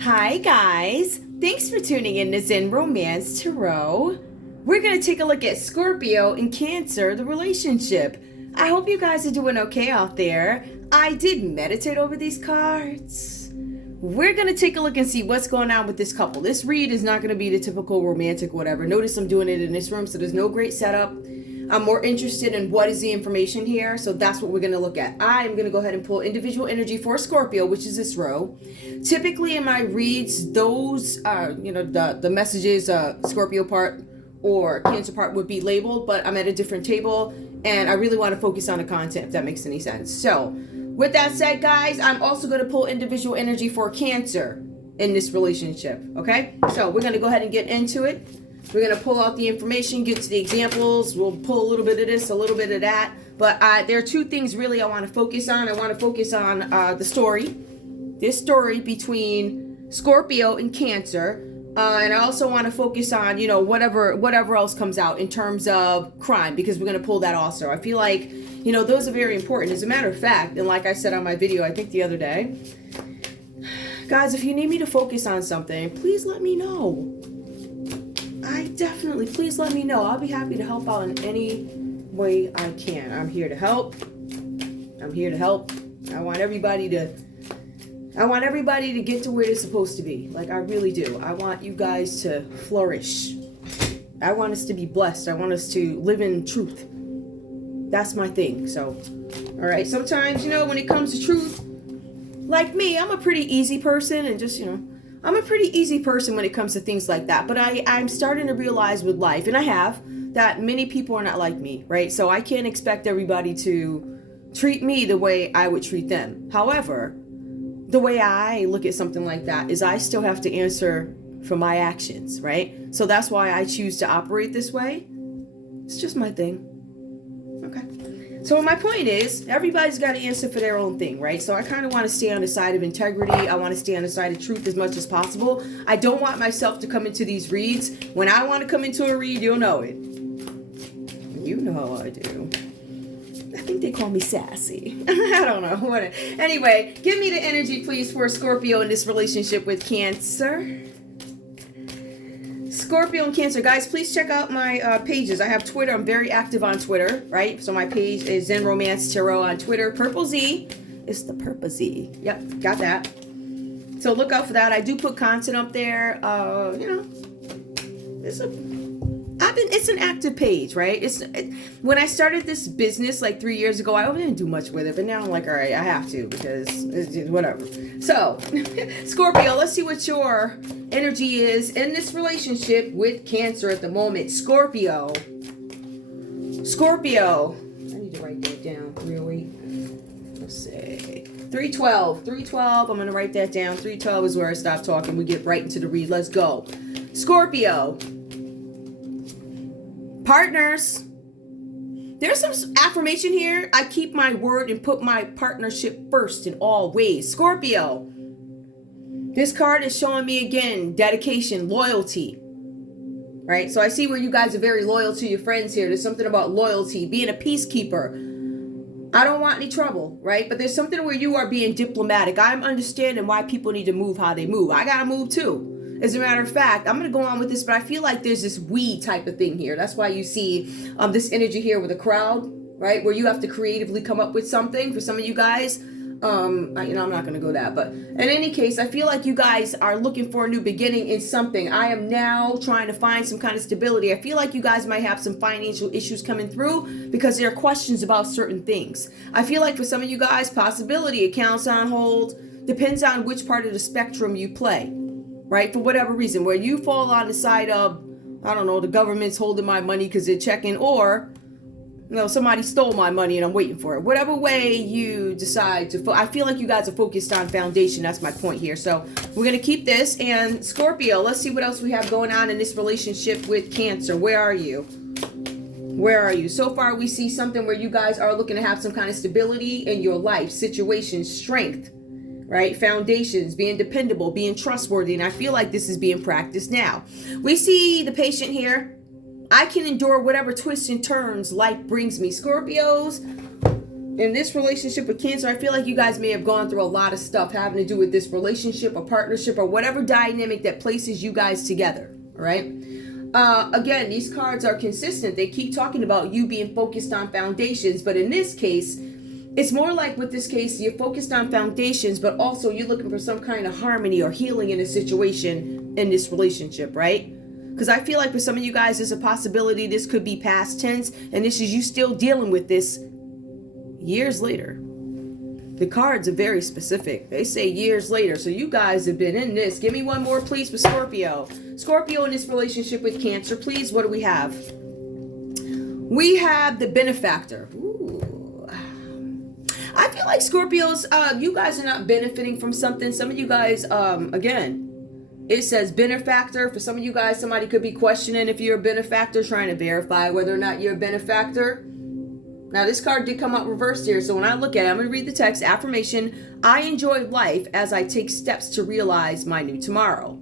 Hi guys, thanks for tuning in to Zen Romance Tarot. We're going to take a look at Scorpio and Cancer, the relationship. I hope you guys are doing okay out there. I did meditate over these cards. We're going to take a look and see what's going on with this couple. This read is not going to be the typical romantic whatever. Notice I'm doing it in this room, so there's no great setup. I'm more interested in what is the information here, so that's what we're going to look at. I'm going to go ahead and pull individual energy for Scorpio, which is this row. Typically in my reads, those the messages, Scorpio part or Cancer part would be labeled, but I'm at a different table and I really want to focus on the content, if that makes any sense. So with that said, guys, I'm also going to pull individual energy for Cancer in this relationship. Okay, so we're going to go ahead and get into it. We're going to pull out the information, get to the examples. We'll pull a little bit of this, a little bit of that. But there are two things really I want to focus on. I want to focus on the story. This story between Scorpio and Cancer. And I also want to focus on, whatever else comes out in terms of crime, because we're going to pull that also. I feel like, those are very important. As a matter of fact, and like I said on my video, I think the other day, guys, if you need me to focus on something, please let me know. Please let me know. I'll be happy to help out in any way I can. I'm here to help. I want everybody to get to where they're supposed to be. Like, I really do. I want you guys to flourish. I want us to be blessed. I want us to live in truth. That's my thing. So, all right. Sometimes, when it comes to truth, like me, I'm a pretty easy person and just, I'm a pretty easy person when it comes to things like that. But I'm starting to realize with life, and I have, that many people are not like me, right? So I can't expect everybody to treat me the way I would treat them. However, the way I look at something like that is I still have to answer for my actions, right? So that's why I choose to operate this way. It's just my thing. Okay. So my point is, everybody's got to answer for their own thing, right? So I kind of want to stay on the side of integrity. I want to stay on the side of truth as much as possible. I don't want myself to come into these reads. When I want to come into a read, you'll know it. You know how I do. I think they call me sassy. I don't know. Anyway, give me the energy, please, for Scorpio in this relationship with Cancer. Scorpio and Cancer. Guys, please check out my pages. I have Twitter. I'm very active on Twitter, right? So my page is Zen Romance Tarot on Twitter. Purple Z. It's the Purple Z. Yep, got that. So look out for that. I do put content up there. It's an active page, right? When I started this business like 3 years ago, I didn't do much with it, but now I'm like, all right, I have to, because it's just whatever. So, Scorpio, let's see what your energy is in this relationship with Cancer at the moment. Scorpio. I need to write that down really. Let's see. 312. I'm going to write that down. 312 is where I stop talking. We get right into the read. Let's go. Scorpio. Partners. There's some affirmation here. I keep my word and put my partnership first in all ways. Scorpio. This card is showing me again dedication, loyalty. Right? So I see where you guys are very loyal to your friends here. There's something about loyalty, being a peacekeeper. I don't want any trouble, right? But there's something where you are being diplomatic. I'm understanding why people need to move how they move. I gotta move too. As a matter of fact, I'm going to go on with this, but I feel like there's this we type of thing here. That's why you see this energy here with a crowd, right? Where you have to creatively come up with something. For some of you guys, I'm not going to go that. But in any case, I feel like you guys are looking for a new beginning in something. I am now trying to find some kind of stability. I feel like you guys might have some financial issues coming through because there are questions about certain things. I feel like for some of you guys, possibility, accounts on hold, depends on which part of the spectrum you play. Right? For whatever reason, where you fall on the side of, I don't know, the government's holding my money because they're checking, or, somebody stole my money and I'm waiting for it. Whatever way you decide to, I feel like you guys are focused on foundation. That's my point here. So we're going to keep this. And Scorpio, let's see what else we have going on in this relationship with Cancer. Where are you? So far, we see something where you guys are looking to have some kind of stability in your life, situation, strength. Right? Foundations, being dependable, being trustworthy. And I feel like this is being practiced now. We see the patient here. I can endure whatever twists and turns life brings me. Scorpios, in this relationship with Cancer, I feel like you guys may have gone through a lot of stuff having to do with this relationship or partnership or whatever dynamic that places you guys together. All right. Again, these cards are consistent. They keep talking about you being focused on foundations, but in this case, it's more like with this case, you're focused on foundations, but also you're looking for some kind of harmony or healing in a situation in this relationship, right? Because I feel like for some of you guys, there's a possibility this could be past tense, and this is you still dealing with this years later. The cards are very specific. They say years later. So you guys have been in this. Give me one more, please, for Scorpio. Scorpio in this relationship with Cancer, please. What do we have? We have the benefactor. Ooh. I feel like Scorpios, you guys are not benefiting from something. Some of you guys, again, it says benefactor. For some of you guys, somebody could be questioning if you're a benefactor, trying to verify whether or not you're a benefactor. Now, this card did come out reversed here, so when I look at it, I'm going to read the text. Affirmation: I enjoy life as I take steps to realize my new tomorrow.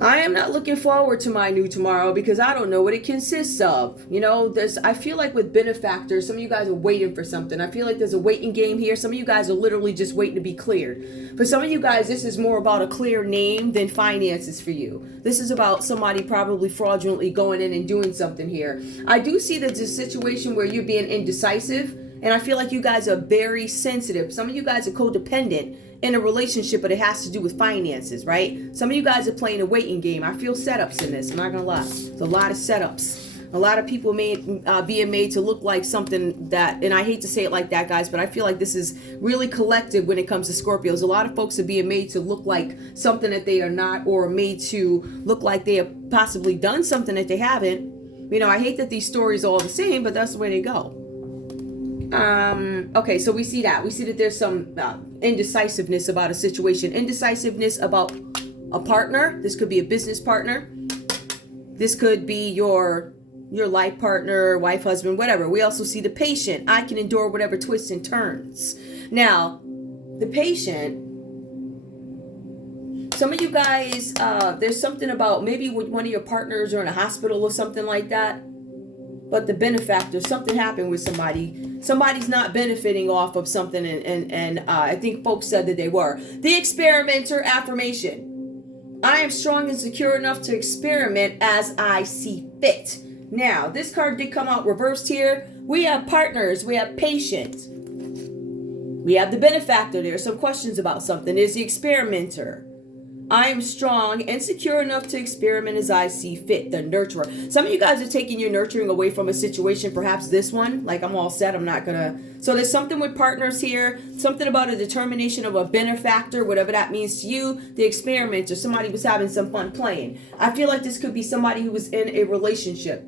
I am not looking forward to my new tomorrow because I don't know what it consists of. You know, I feel like with benefactors, some of you guys are waiting for something. I feel like there's a waiting game here. Some of you guys are literally just waiting to be cleared. For some of you guys, this is more about a clear name than finances for you. This is about somebody probably fraudulently going in and doing something here. I do see that there's a situation where you're being indecisive, and I feel like you guys are very sensitive. Some of you guys are codependent in a relationship, but it has to do with finances, right? Some of you guys are playing a waiting game. I feel setups in this. I'm not gonna lie. There's a lot of setups. A lot of people being made to look like something that, and I hate to say it like that, guys, but I feel like this is really collective when it comes to Scorpios. A lot of folks are being made to look like something that they are not, or made to look like they have possibly done something that they haven't. You know, I hate that these stories are all the same, but that's the way they go. Okay, so we see that there's some indecisiveness about a situation, indecisiveness about a partner. This could be a business partner. This could be your life partner, wife, husband, whatever. We also see the patient. I can endure whatever twists and turns. Now, the patient, some of you guys, there's something about maybe with one of your partners or in a hospital or something like that. But the benefactor, something happened with somebody. Somebody's not benefiting off of something, and I think folks said that they were. The experimenter affirmation: I am strong and secure enough to experiment as I see fit. Now, this card did come out reversed here. We have partners. We have patients. We have the benefactor. There are some questions about something. There's the experimenter. I am strong and secure enough to experiment as I see fit. The nurturer. Some of you guys are taking your nurturing away from a situation, perhaps this one. Like, I'm all set, I'm not gonna. So there's something with partners here. Something about a determination of a benefactor, whatever that means to you. The experimenter. Somebody was having some fun playing. I feel like this could be somebody who was in a relationship,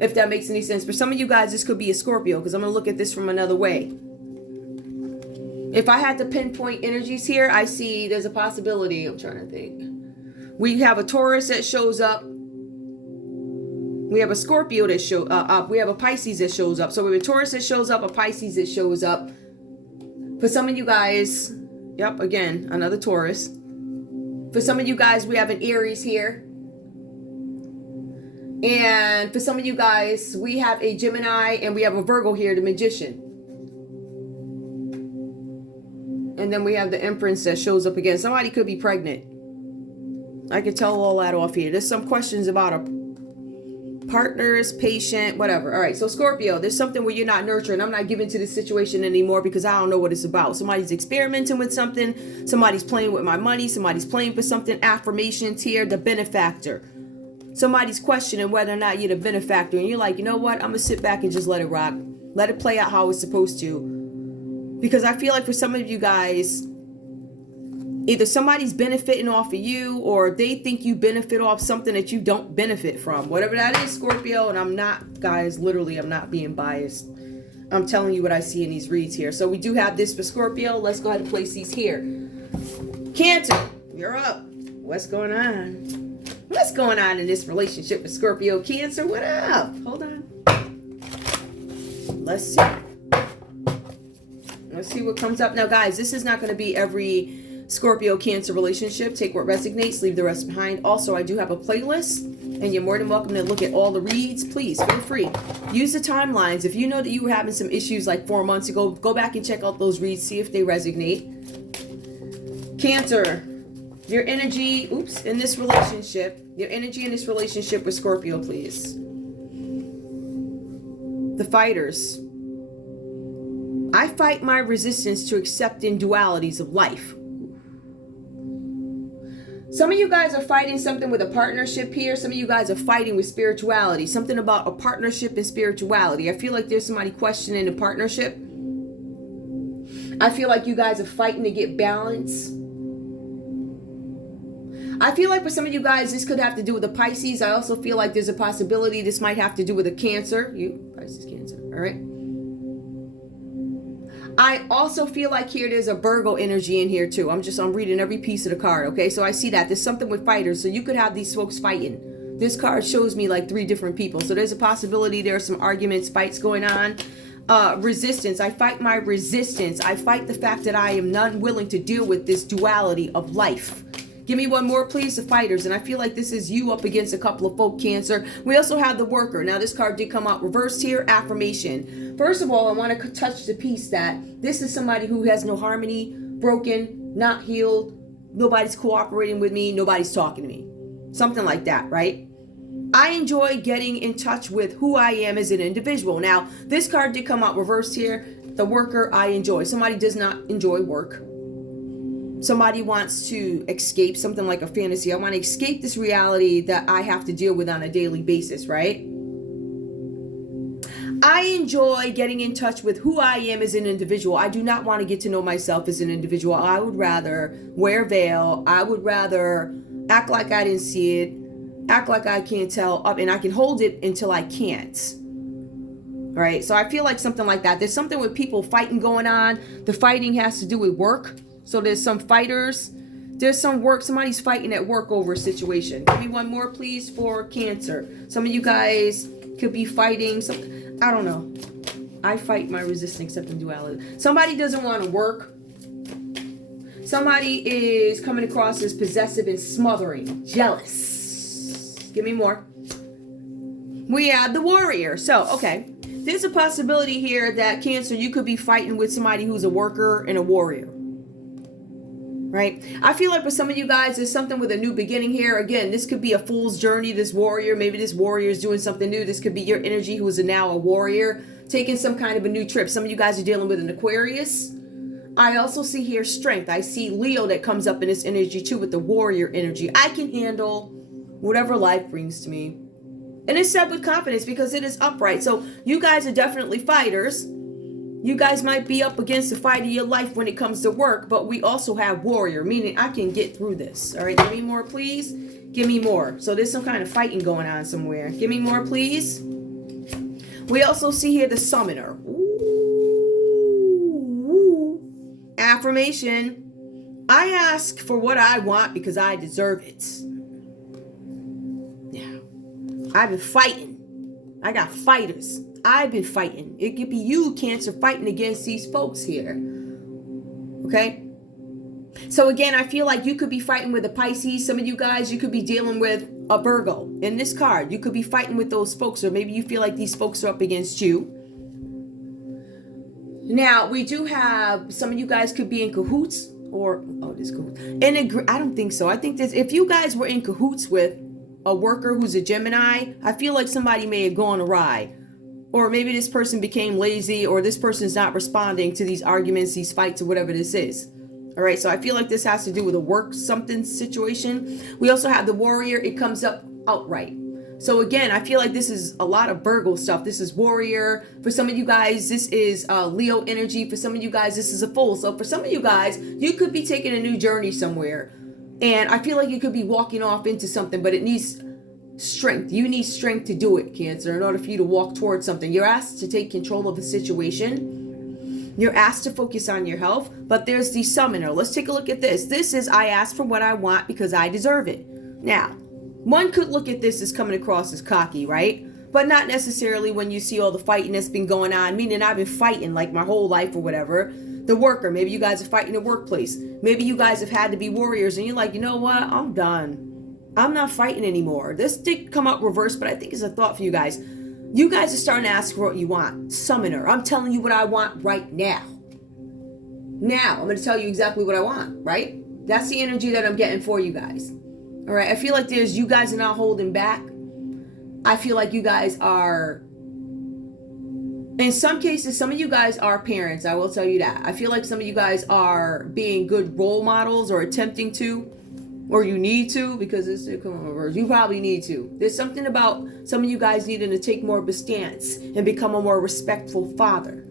if that makes any sense. For some of you guys, this could be a Scorpio, because I'm gonna look at this from another way. If I had to pinpoint energies here, I see there's a possibility. I'm trying to think. We have a Taurus that shows up. We have a Scorpio that shows up. We have a Pisces that shows up. So we have a Taurus that shows up, a Pisces that shows up. For some of you guys, yep, again, another Taurus. For some of you guys, we have an Aries here. And for some of you guys, we have a Gemini and we have a Virgo here, the Magician. And then we have the Empress that shows up again. Somebody could be pregnant. I can tell all that off here. There's some questions about a partners, patient, whatever. All right, so Scorpio, there's something where you're not nurturing. I'm not giving to this situation anymore because I don't know what it's about. Somebody's experimenting with something. Somebody's playing with my money. Somebody's playing for something. Affirmations here, the benefactor. Somebody's questioning whether or not you're the benefactor. And you're like, you know what? I'm going to sit back and just let it rock. Let it play out how it's supposed to. Because I feel like for some of you guys, either somebody's benefiting off of you or they think you benefit off something that you don't benefit from. Whatever that is, Scorpio, and I'm not, guys, literally, I'm not being biased. I'm telling you what I see in these reads here. So we do have this for Scorpio. Let's go ahead and place these here. Cancer, you're up. What's going on? What's going on in this relationship with Scorpio? Cancer, what up? Hold on. Let's see. Let's see what comes up. Now, guys, this is not going to be every Scorpio Cancer relationship. Take what resonates, leave the rest behind. Also, I do have a playlist And you're more than welcome to look at all the reads. Please, feel free. Use the timelines. If you know that you were having some issues like 4 months ago, go back and check out those reads, see if they resonate. Cancer, your energy, in this relationship, your energy in this relationship with Scorpio, please. The fighters. I fight my resistance to accepting dualities of life. Some of you guys are fighting something with a partnership here. Some of you guys are fighting with spirituality. Something about a partnership and spirituality. I feel like there's somebody questioning a partnership. I feel like you guys are fighting to get balance. I feel like for some of you guys, this could have to do with a Pisces. I also feel like there's a possibility this might have to do with a Cancer. You, Pisces, Cancer, all right? I also feel like here there's a Virgo energy in here too. I'm reading every piece of the card, okay? So I see that. There's something with fighters. So you could have these folks fighting. This card shows me like 3 different people. So there's a possibility there are some arguments, fights going on. Resistance. I fight my resistance. I fight the fact that I am not willing to deal with this duality of life. Give me one more, please, the fighters. And I feel like this is you up against a couple of folk, Cancer. We also have the worker. Now, this card did come out reversed here. Affirmation. First of all, I want to touch the piece that this is somebody who has no harmony, broken, not healed. Nobody's cooperating with me. Nobody's talking to me. Something like that, right? I enjoy getting in touch with who I am as an individual. Now, this card did come out reversed here. The worker, I enjoy. Somebody does not enjoy work. Somebody wants to escape something like a fantasy. I want to escape this reality that I have to deal with on a daily basis, right? I enjoy getting in touch with who I am as an individual. I do not want to get to know myself as an individual. I would rather wear a veil. I would rather act like I didn't see it, act like I can't tell, and I can hold it until I can't. All right, so I feel like something like that. There's something with people fighting going on. The fighting has to do with work. So there's some fighters. There's some work. Somebody's fighting at work over a situation. Give me one more, please, for Cancer. Some of you guys could be fighting something. I don't know. I fight my resistance, accepting duality. Somebody doesn't want to work. Somebody is coming across as possessive and smothering. Jealous. Give me more. We have the warrior. So, okay. There's a possibility here that, Cancer, you could be fighting with somebody who's a worker and a warrior. Right? I feel like for some of you guys, there's something with a new beginning here. Again, this could be a fool's journey, this warrior. Maybe this warrior is doing something new. This could be your energy who is now a warrior, taking some kind of a new trip. Some of you guys are dealing with an Aquarius. I also see here strength. I see Leo that comes up in this energy too with the warrior energy. I can handle whatever life brings to me. And it's said with confidence because it is upright. So you guys are definitely fighters. You guys might be up against the fight of your life when it comes to work, but we also have warrior, meaning I can get through this. All right, give me more, please. Give me more. So there's some kind of fighting going on somewhere. Give me more, please. We also see here the summoner. Ooh. Affirmation. I ask for what I want because I deserve it. Yeah. I've been fighting. I got fighters. I've been fighting. It could be you, Cancer, fighting against these folks here. Okay? So again, I feel like you could be fighting with a Pisces. Some of you guys, you could be dealing with a Virgo. In this card, you could be fighting with those folks, or maybe you feel like these folks are up against you. Now, we do have, some of you guys could be in cahoots, or, this cahoots. I don't think so. I think this, if you guys were in cahoots with a worker who's a Gemini, I feel like somebody may have gone awry. Or maybe this person became lazy, or this person's not responding to these arguments, these fights, or whatever this is. All right, so I feel like this has to do with a work something situation. We also have the warrior. It comes up outright. So again, I feel like this is a lot of Virgo stuff. This is warrior. For some of you guys, this is Leo energy. For some of you guys, this is a fool. So for some of you guys, you could be taking a new journey somewhere. And I feel like you could be walking off into something, but it needs strength. You need strength to do it, Cancer, in order for you to walk towards something. You're asked to take control of the situation. You're asked to focus on your health, but there's the summoner. Let's take a look at this. This is, I ask for what I want because I deserve it. Now, one could look at this as coming across as cocky, right? But not necessarily when you see all the fighting that's been going on, meaning I've been fighting like my whole life or whatever. The worker, maybe you guys are fighting in the workplace. Maybe you guys have had to be warriors and you're like, you know what? I'm done. I'm not fighting anymore. This did come up reversed, but I think it's a thought for you guys. You guys are starting to ask for what you want. Summoner, I'm telling you what I want right now. Now, I'm going to tell you exactly what I want, right? That's the energy that I'm getting for you guys. All right, I feel like you guys are not holding back. I feel like you guys are, in some cases, some of you guys are parents. I will tell you that. I feel like some of you guys are being good role models or attempting to, or you need to, because this is come over. You probably need to. There's something about some of you guys needing to take more of a stance and become a more respectful father.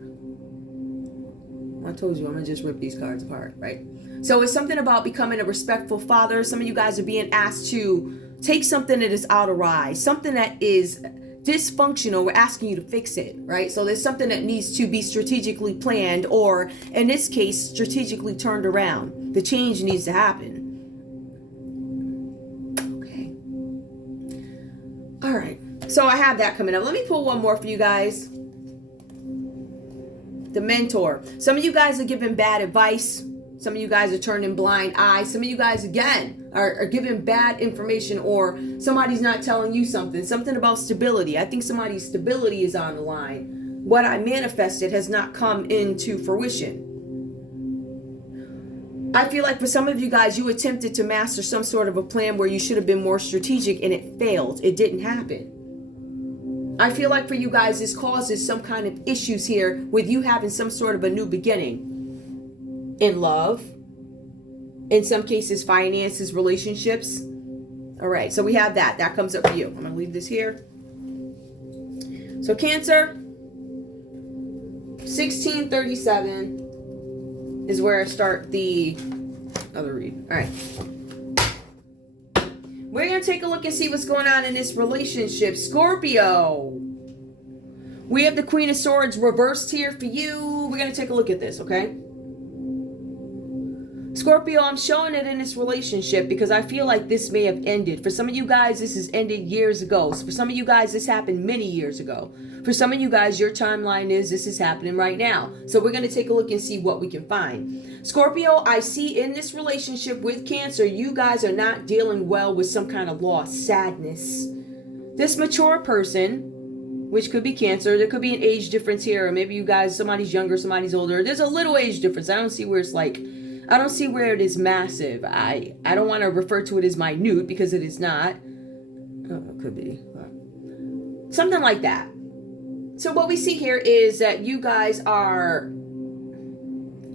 I told you I'm going to just rip these cards apart, right? So it's something about becoming a respectful father. Some of you guys are being asked to take something that is out of rye, something that is dysfunctional. We're asking you to fix it, right? So there's something that needs to be strategically planned, or in this case, strategically turned around. The change needs to happen. Okay. All right. So I have that coming up. Let me pull one more for you guys. The mentor. Some of you guys are giving bad advice. Some of you guys are turning blind eyes. Some of you guys, again, are giving bad information, or somebody's not telling you something about stability. I think somebody's stability is on the line. What I manifested has not come into fruition. I feel like for some of you guys, you attempted to master some sort of a plan where you should have been more strategic, and it failed. It didn't happen. I feel like for you guys, this causes some kind of issues here with you having some sort of a new beginning. In love, in some cases, finances, relationships. All right, so we have that. That comes up for you. I'm going to leave this here. So Cancer, 1637 is where I start the other read. All right. We're going to take a look and see what's going on in this relationship. Scorpio. We have the Queen of Swords reversed here for you. We're going to take a look at this, okay? Scorpio, I'm showing it in this relationship because I feel like this may have ended. For some of you guys, this has ended years ago. So for some of you guys, this happened many years ago. For some of you guys, your timeline is this is happening right now. So we're going to take a look and see what we can find. Scorpio, I see in this relationship with Cancer, you guys are not dealing well with some kind of loss, sadness. This mature person, which could be Cancer, there could be an age difference here, or maybe you guys, somebody's younger, somebody's older. There's a little age difference. I don't see where it's like, I don't see where it is massive. I don't want to refer to it as minute because it is not. Oh, it could be. Something like that. So what we see here is that you guys are,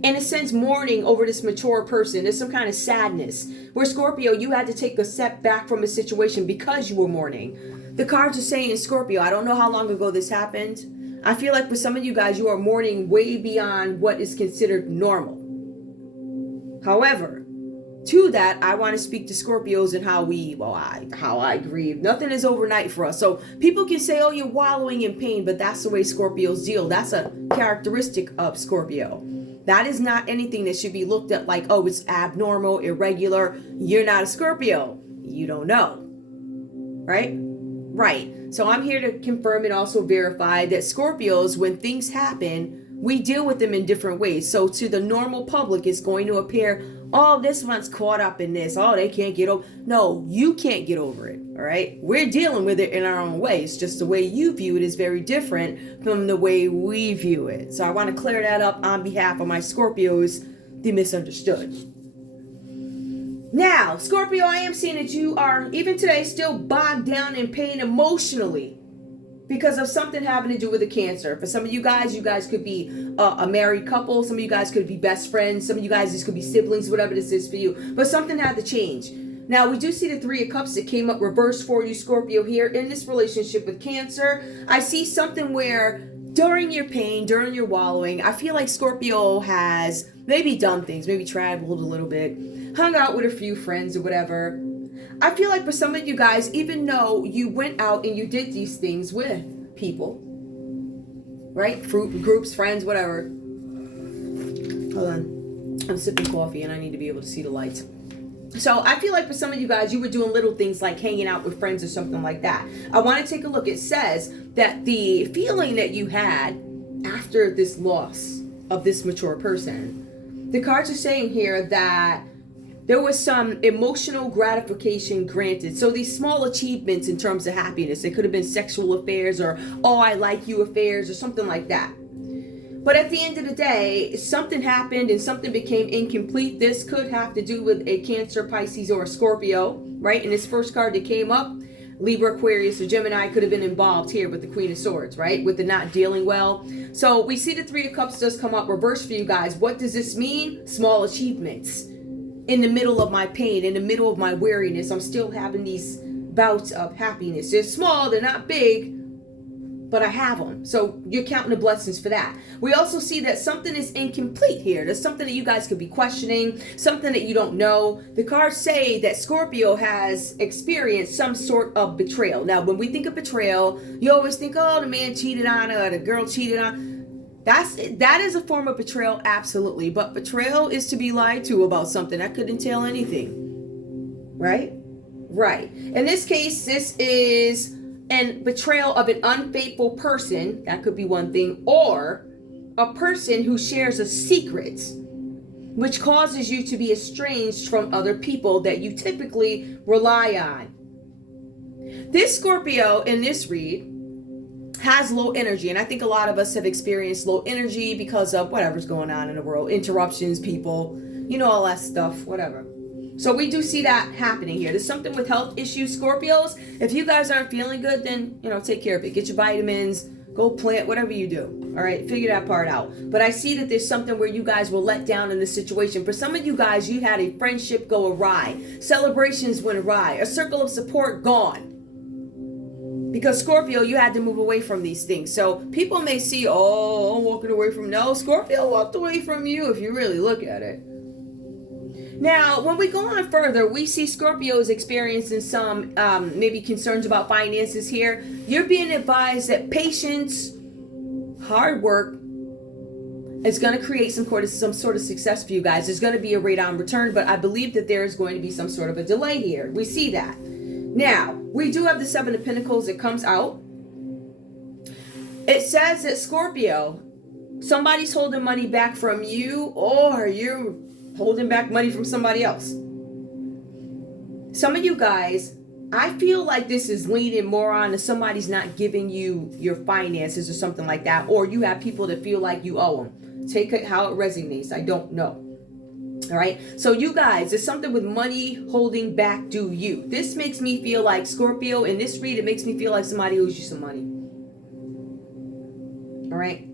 in a sense, mourning over this mature person. There's some kind of sadness. Where Scorpio, you had to take a step back from a situation because you were mourning. The cards are saying, Scorpio, I don't know how long ago this happened. I feel like for some of you guys, you are mourning way beyond what is considered normal. However, to that, I want to speak to Scorpios and how I grieve. Nothing is overnight for us. So people can say, oh, you're wallowing in pain, but that's the way Scorpios deal. That's a characteristic of Scorpio. That is not anything that should be looked at like, oh, it's abnormal, irregular. You're not a Scorpio. You don't know. Right? Right. So I'm here to confirm and also verify that Scorpios, when things happen, we deal with them in different ways. So to the normal public, it's going to appear, oh, this one's caught up in this. Oh, they can't get over. No, you can't get over it. All right. We're dealing with it in our own way. It's just the way you view it is very different from the way we view it. So I want to clear that up on behalf of my Scorpios, the misunderstood. Now, Scorpio, I am seeing that you are, even today, still bogged down in pain emotionally because of something having to do with the Cancer. For some of you guys could be a married couple. Some of you guys could be best friends. Some of you guys, this could be siblings, whatever this is for you. But something had to change. Now, we do see the Three of Cups that came up reversed for you, Scorpio, here in this relationship with Cancer. I see something where during your pain, during your wallowing, I feel like Scorpio has maybe done things, maybe traveled a little bit, hung out with a few friends or whatever. I feel like for some of you guys, even though you went out and you did these things with people, right? Fruit groups, friends, whatever. Hold on. I'm sipping coffee and I need to be able to see the lights. So I feel like for some of you guys, you were doing little things like hanging out with friends or something like that. I want to take a look. It says that the feeling that you had after this loss of this mature person, the cards are saying here that there was some emotional gratification granted. So these small achievements in terms of happiness, it could have been sexual affairs or, oh, I like you affairs or something like that. But at the end of the day, something happened and something became incomplete. This could have to do with a Cancer, Pisces, or a Scorpio, right? And this first card that came up, Libra, Aquarius, or Gemini could have been involved here with the Queen of Swords, right? With the not dealing well. So we see the Three of Cups does come up reversed for you guys. What does this mean? Small achievements. In the middle of my pain, in the middle of my weariness, I'm still having these bouts of happiness. They're small, they're not big, but I have them. So you're counting the blessings for that. We also see that something is incomplete here. There's something that you guys could be questioning, something that you don't know. The cards say that Scorpio has experienced some sort of betrayal. Now, when we think of betrayal, you always think, oh, the man cheated on her, or the girl cheated on. That is a form of betrayal, absolutely. But betrayal is to be lied to about something. That could entail anything, right? Right. In this case, this is an betrayal of an unfaithful person. That could be one thing. Or a person who shares a secret, which causes you to be estranged from other people that you typically rely on. This Scorpio in this read has low energy, and I think a lot of us have experienced low energy because of whatever's going on in the world, interruptions, people, you know, all that stuff, whatever. So we do see that happening here. There's something with health issues, Scorpios. If you guys aren't feeling good, then, you know, take care of it. Get your vitamins, go plant, whatever you do. All right, figure that part out. But I see that there's something where you guys were let down in this situation. For some of you guys, you had a friendship go awry. Celebrations went awry. A circle of support gone. Because Scorpio, you had to move away from these things. So people may see, oh, I'm walking away from... No, Scorpio walked away from you if you really look at it. Now, when we go on further, we see Scorpios experiencing some maybe concerns about finances here. You're being advised that patience, hard work is going to create some sort of success for you guys. There's going to be a rate on return, but I believe that there is going to be some sort of a delay here. We see that. Now, we do have the Seven of Pentacles that comes out. It says that Scorpio, somebody's holding money back from you, or you're holding back money from somebody else. Some of you guys, I feel like this is leaning more on to somebody's not giving you your finances or something like that, or you have people that feel like you owe them. Take it how it resonates. I don't know. All right. So you guys, there's something with money holding back due you. This makes me feel like Scorpio. In this read, it makes me feel like somebody owes you some money. All right.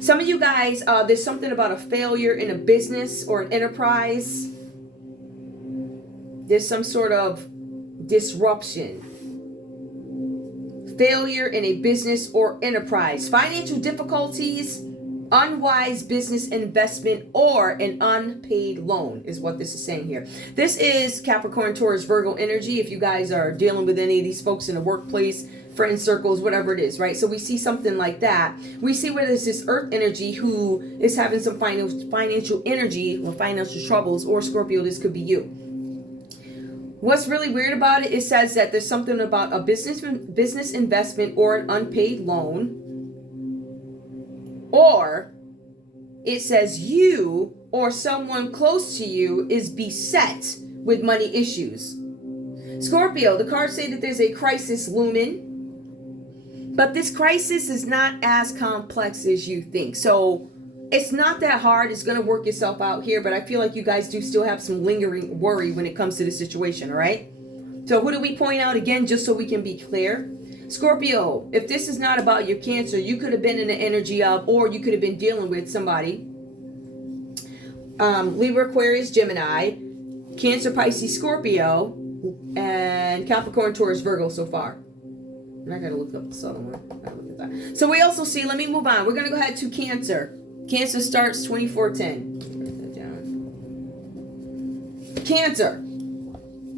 Some of you guys, there's something about a failure in a business or an enterprise. There's some sort of disruption. Failure in a business or enterprise. Financial difficulties. Unwise business investment, or an unpaid loan is what this is saying here. This is Capricorn, Taurus, Virgo energy. If you guys are dealing with any of these folks in the workplace, friend circles, whatever it is, right? So we see something like that. We see where there's this earth energy who is having some financial energy or financial troubles, or Scorpio, this could be you. What's really weird about it, it says that there's something about a business investment or an unpaid loan. Or it says you or someone close to you is beset with money issues. Scorpio, the cards say that there's a crisis looming, but this crisis is not as complex as you think. So it's not that hard. It's going to work itself out here, but I feel like you guys do still have some lingering worry when it comes to the situation, all right? So who do we point out again, just so we can be clear? Scorpio, if this is not about your Cancer, you could have been in the energy of, or you could have been dealing with somebody. Libra, Aquarius, Gemini, Cancer, Pisces, Scorpio, and Capricorn, Taurus, Virgo so far. And I gotta look up this other one. I gotta look at that. So we also see, let me move on. We're gonna go ahead to Cancer. Cancer starts 2410. Write that down. Cancer.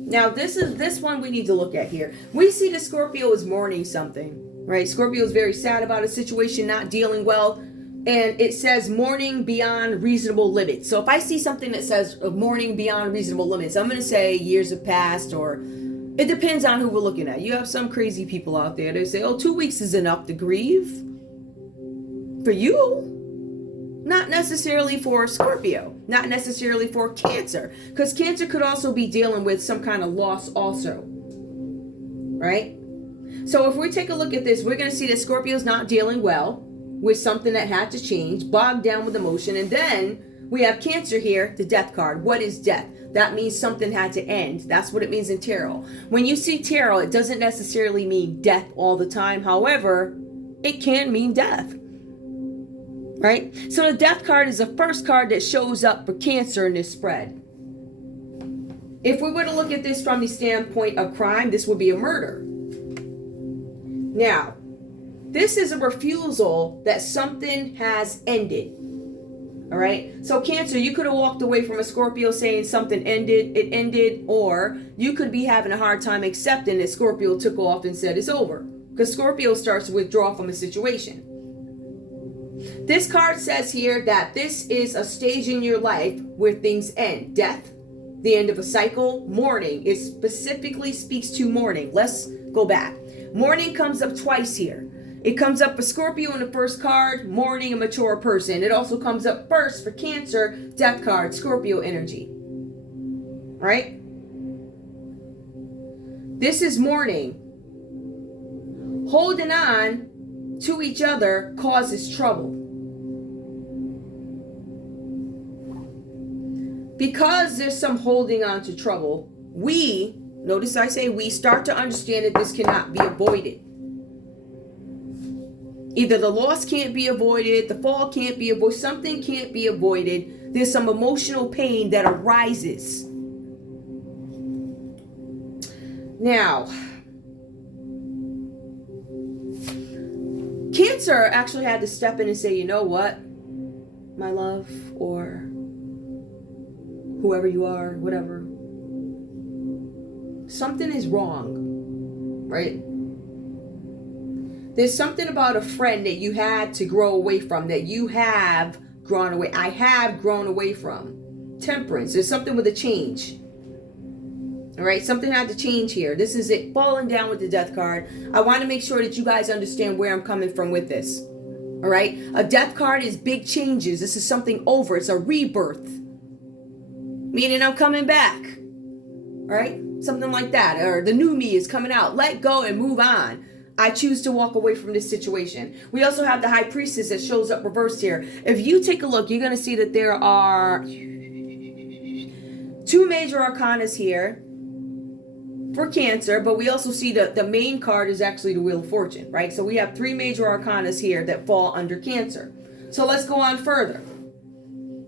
Now, this one we need to look at here. We see the Scorpio is mourning something, right? Scorpio is very sad about a situation, not dealing well. And it says mourning beyond reasonable limits. So if I see something that says mourning beyond reasonable limits, I'm going to say years have passed, or it depends on who we're looking at. You have some crazy people out there that say, oh, 2 weeks is enough to grieve. For you? not necessarily for Scorpio, not necessarily for Cancer, because Cancer could also be dealing with some kind of loss also, right? So if we take a look at this, we're going to see that Scorpio's not dealing well with something that had to change, bogged down with emotion. And then we have Cancer here, the Death card. What is death? That means something had to end. That's what it means in tarot. When you see tarot, it doesn't necessarily mean death all the time. However, it can mean death, right? So the Death card is the first card that shows up for Cancer in this spread. If we were to look at this from the standpoint of crime, this would be a murder. Now, this is a refusal that something has ended. All right. So Cancer, you could have walked away from a Scorpio saying something ended, it ended, or you could be having a hard time accepting that Scorpio took off and said it's over. Because Scorpio starts to withdraw from a situation. This card says here that this is a stage in your life where things end. Death, the end of a cycle, mourning. It specifically speaks to mourning. Let's go back. Mourning comes up twice here. It comes up for Scorpio in the first card, mourning a mature person. It also comes up first for Cancer, Death card, Scorpio energy. Right? This is mourning. Holding on to each other causes trouble. Because there's some holding on to trouble, notice I say we start to understand that this cannot be avoided. Either the loss can't be avoided, the fall can't be avoided, something can't be avoided. There's some emotional pain that arises. Now, Cancer actually had to step in and say, you know what, my love, or whoever you are, whatever. Something is wrong, right? There's something about a friend that you had to grow away from, that you have grown away. I have grown away from. Temperance. There's something with a change. All right, something had to change here. This is it, falling down with the Death card. I want to make sure that you guys understand where I'm coming from with this. All right, a Death card is big changes. This is something over. It's a rebirth. Meaning I'm coming back. All right, something like that. Or the new me is coming out. Let go and move on. I choose to walk away from this situation. We also have the High Priestess that shows up reversed here. If you take a look, you're going to see that there are 2 major arcanas here for Cancer, but we also see the main card is actually the Wheel of Fortune, right? So we have 3 major arcanas here that fall under Cancer. So let's go on further.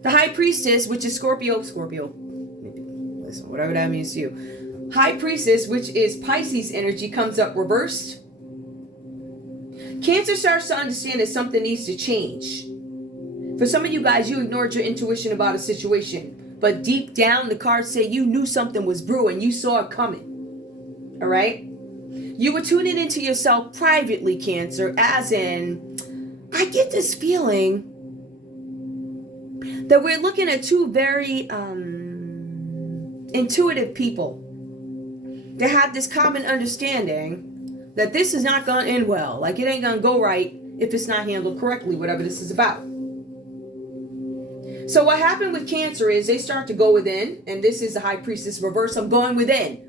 The High Priestess, which is Scorpio, listen, whatever that means to you. High Priestess, which is Pisces energy, comes up reversed. Cancer starts to understand that something needs to change. For some of you guys, you ignored your intuition about a situation, but deep down, the cards say you knew something was brewing. You saw it coming. All right? You were tuning into yourself privately, Cancer, as in, I get this feeling that we're looking at 2 very intuitive people that have this common understanding that this is not going to end well. Like, it ain't going to go right if it's not handled correctly, whatever this is about. So what happened with Cancer is they start to go within, and this is the High Priestess reverse. I'm going within.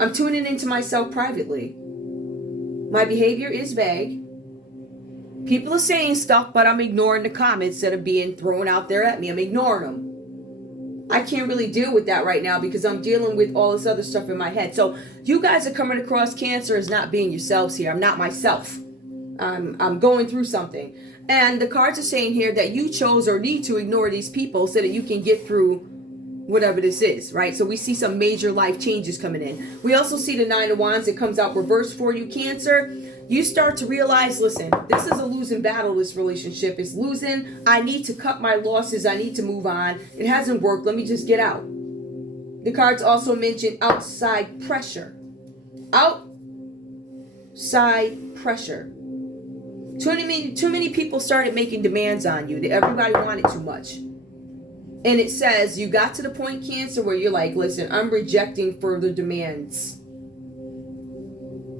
I'm tuning into myself privately. My behavior is vague. People are saying stuff, but I'm ignoring the comments that are being thrown out there at me. I'm ignoring them. I can't really deal with that right now because I'm dealing with all this other stuff in my head. So you guys are coming across Cancer as not being yourselves here. I'm not myself. I'm going through something. And the cards are saying here that you chose or need to ignore these people so that you can get through whatever this is, right? So we see some major life changes coming in. We also see the 9 of Wands that comes out reversed for you, Cancer. You start to realize, listen, this is a losing battle, this relationship. It's losing. I need to cut my losses. I need to move on. It hasn't worked. Let me just get out. The cards also mention outside pressure. Outside pressure. Too many people started making demands on you. Everybody wanted too much. And it says you got to the point, Cancer, where you're like, listen, I'm rejecting further demands.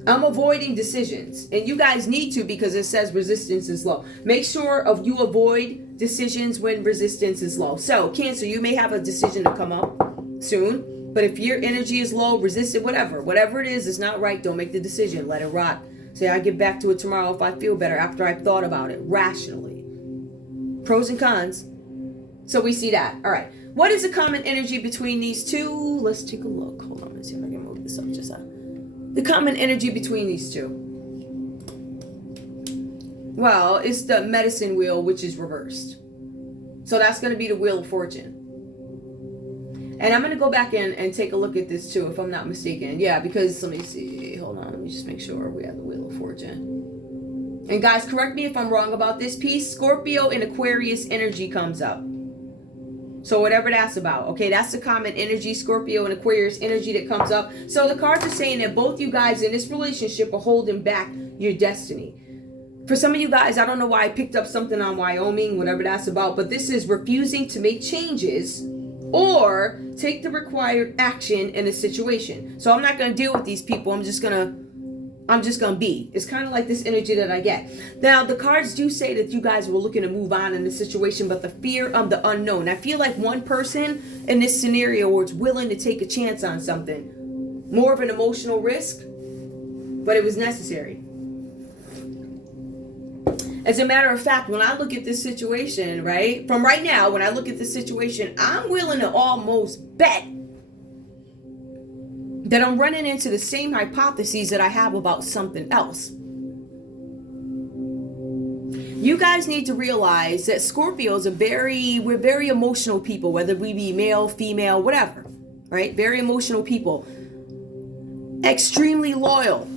I'm avoiding decisions. And you guys need to, because it says resistance is low. Make sure you avoid decisions when resistance is low. So Cancer, you may have a decision to come up soon, but if your energy is low, resistant, whatever it is not right, don't make the decision. Let it rot. Say, I get back to it tomorrow if I feel better after I've thought about it rationally. Pros and cons. So we see that. All right. What is the common energy between these two? Let's take a look. Hold on. Let's see if I can move this up just the common energy between these two. Well, it's the medicine wheel, which is reversed. So that's going to be the Wheel of Fortune. And I'm going to go back in and take a look at this too, if I'm not mistaken. Yeah, because let me see. Hold on. Let me just make sure we have the Wheel of Fortune. And guys, correct me if I'm wrong about this piece. Scorpio and Aquarius energy comes up. So whatever that's about. Okay, that's the common energy. Scorpio and Aquarius energy that comes up. So the cards are saying that both you guys in this relationship are holding back your destiny. For some of you guys, I don't know why I picked up something on Wyoming, whatever that's about, but this is refusing to make changes or take the required action in a situation. So I'm not going to deal with these people. I'm just going to be. It's kind of like this energy that I get. Now, the cards do say that you guys were looking to move on in this situation, but the fear of the unknown. I feel like one person in this scenario was willing to take a chance on something. More of an emotional risk, but it was necessary. As a matter of fact, when I look at this situation, right, from right now, when I look at this situation, I'm willing to almost bet that I'm running into the same hypotheses that I have about something else. You guys need to realize that Scorpios we're very emotional people, whether we be male, female, whatever, right? Very emotional people. Extremely loyal.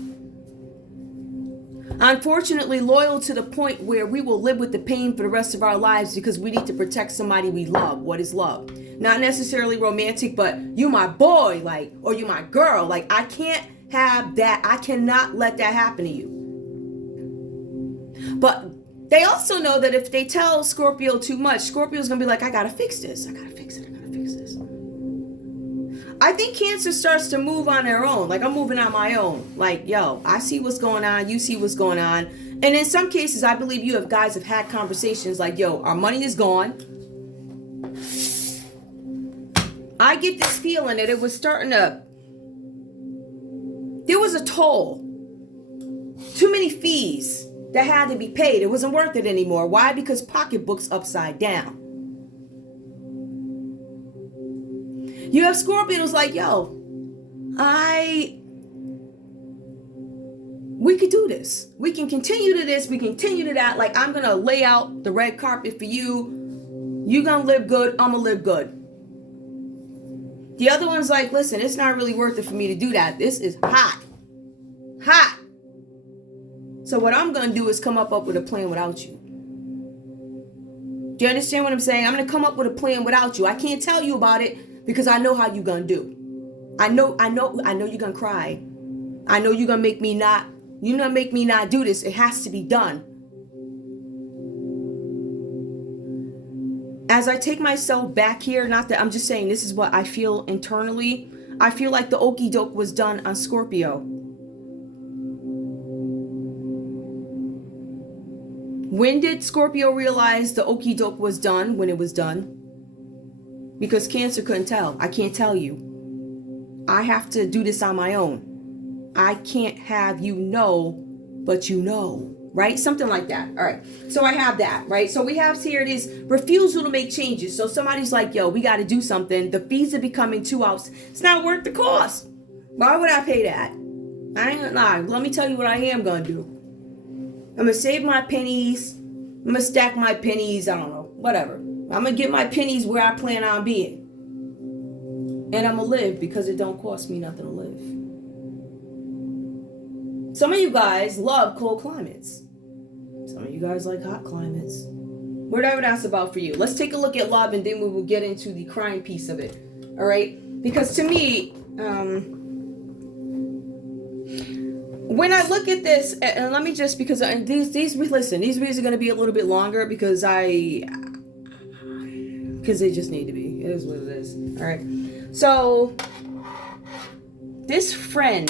Unfortunately, loyal to the point where we will live with the pain for the rest of our lives because we need to protect somebody we love. What is love? Not necessarily romantic, but you my boy, like, or you my girl. Like, I can't have that. I cannot let that happen to you. But they also know that if they tell Scorpio too much, Scorpio's going to be like, I got to fix this. I got to fix it. I got to fix this. I think Cancer starts to move on their own. Like, I'm moving on my own. Like, yo, I see what's going on. You see what's going on. And in some cases, I believe you guys have had conversations like, yo, our money is gone. I get this feeling that it was starting to... There was a toll. Too many fees that had to be paid. It wasn't worth it anymore. Why? Because pocketbook's upside down. You have Scorpios like, yo, we could do this. We can continue to this. We continue to that. Like, I'm going to lay out the red carpet for you. You're going to live good. I'm going to live good. The other one's like, listen, it's not really worth it for me to do that. This is hot. Hot. So what I'm going to do is come up with a plan without you. Do you understand what I'm saying? I'm going to come up with a plan without you. I can't tell you about it. Because I know how you're going to do. I know you're going to cry. I know you're going to make me not do this. It has to be done. As I take myself back here, not that I'm just saying this is what I feel internally. I feel like the okie doke was done on Scorpio. When did Scorpio realize the okie doke was done? When it was done. Because Cancer couldn't tell. I can't tell you. I have to do this on my own. I can't have you know, but you know. Right? Something like that. All right. So I have that. Right? So we have here it is refusal to make changes. So somebody's like, yo, we got to do something. The fees are becoming too out. It's not worth the cost. Why would I pay that? I ain't gonna lie. Let me tell you what I am going to do. I'm going to save my pennies. I'm going to stack my pennies. I don't know. Whatever. I'm going to get my pennies where I plan on being. And I'm going to live because it don't cost me nothing to live. Some of you guys love cold climates. Some of you guys like hot climates. Whatever that's about for you. Let's take a look at love and then we will get into the crime piece of it. All right? Because to me, when I look at this, and let me just, because these reads are going to be a little bit longer because they just need to be. It is what it is. All right. So this friend,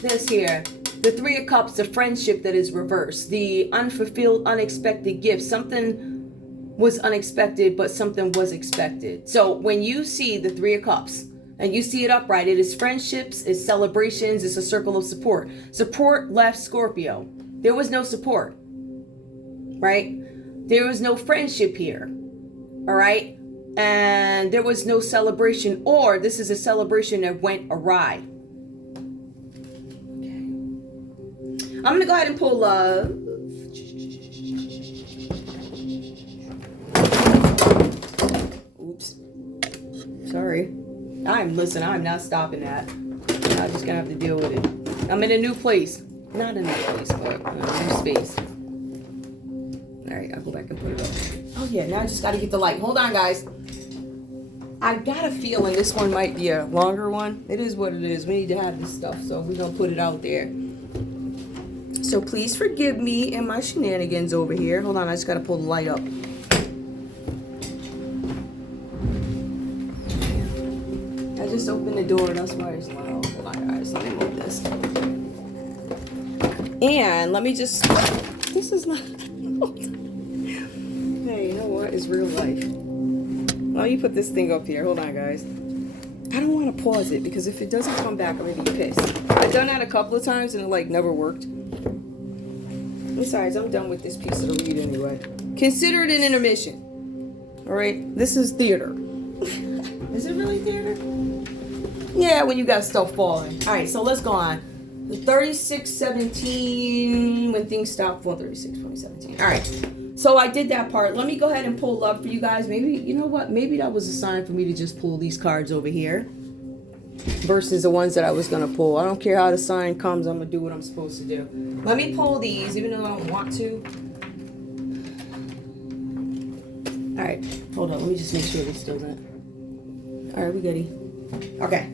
this here, the Three of Cups, the friendship that is reversed, the unfulfilled, unexpected gift, something was unexpected, but something was expected. So when you see the Three of Cups and you see it upright, it is friendships, it's celebrations, it's a circle of support. Support left Scorpio. There was no support, right? There was no friendship here, all right? And there was no celebration, or this is a celebration that went awry. Okay. I'm going to go ahead and pull love. Oops. Sorry. I'm not stopping that. I'm just gonna have to deal with it. I'm in a new place. Not a new place, but a new space. Alright, I'll go back and put it up. Oh yeah, now I just gotta get the light. Hold on, guys. I got a feeling this one might be a longer one. It is what it is. We need to have this stuff, so we're gonna put it out there. So please forgive me and my shenanigans over here. Hold on, I just gotta pull the light up. Just open the door, that's why it's loud. Hold on, guys, let me move this. And let me just, this is not, hey, you know what, it's real life. Let me put this thing up here, hold on, guys. I don't want to pause it, because if it doesn't come back, I'm going to be pissed. I've done that a couple of times, and it, like, never worked. Besides, I'm done with this piece of the read anyway. Consider it an intermission. Alright, this is theater. Is it really theater? Yeah, when you got stuff falling. All right, so let's go on. The 3617, when things stop for 36, 2017. All right, so I did that part. Let me go ahead and pull love for you guys. Maybe, you know what? Maybe that was a sign for me to just pull these cards over here versus the ones that I was going to pull. I don't care how the sign comes. I'm going to do what I'm supposed to do. Let me pull these, even though I don't want to. All right, hold on. Let me just make sure this doesn't. All right, we goody. Okay.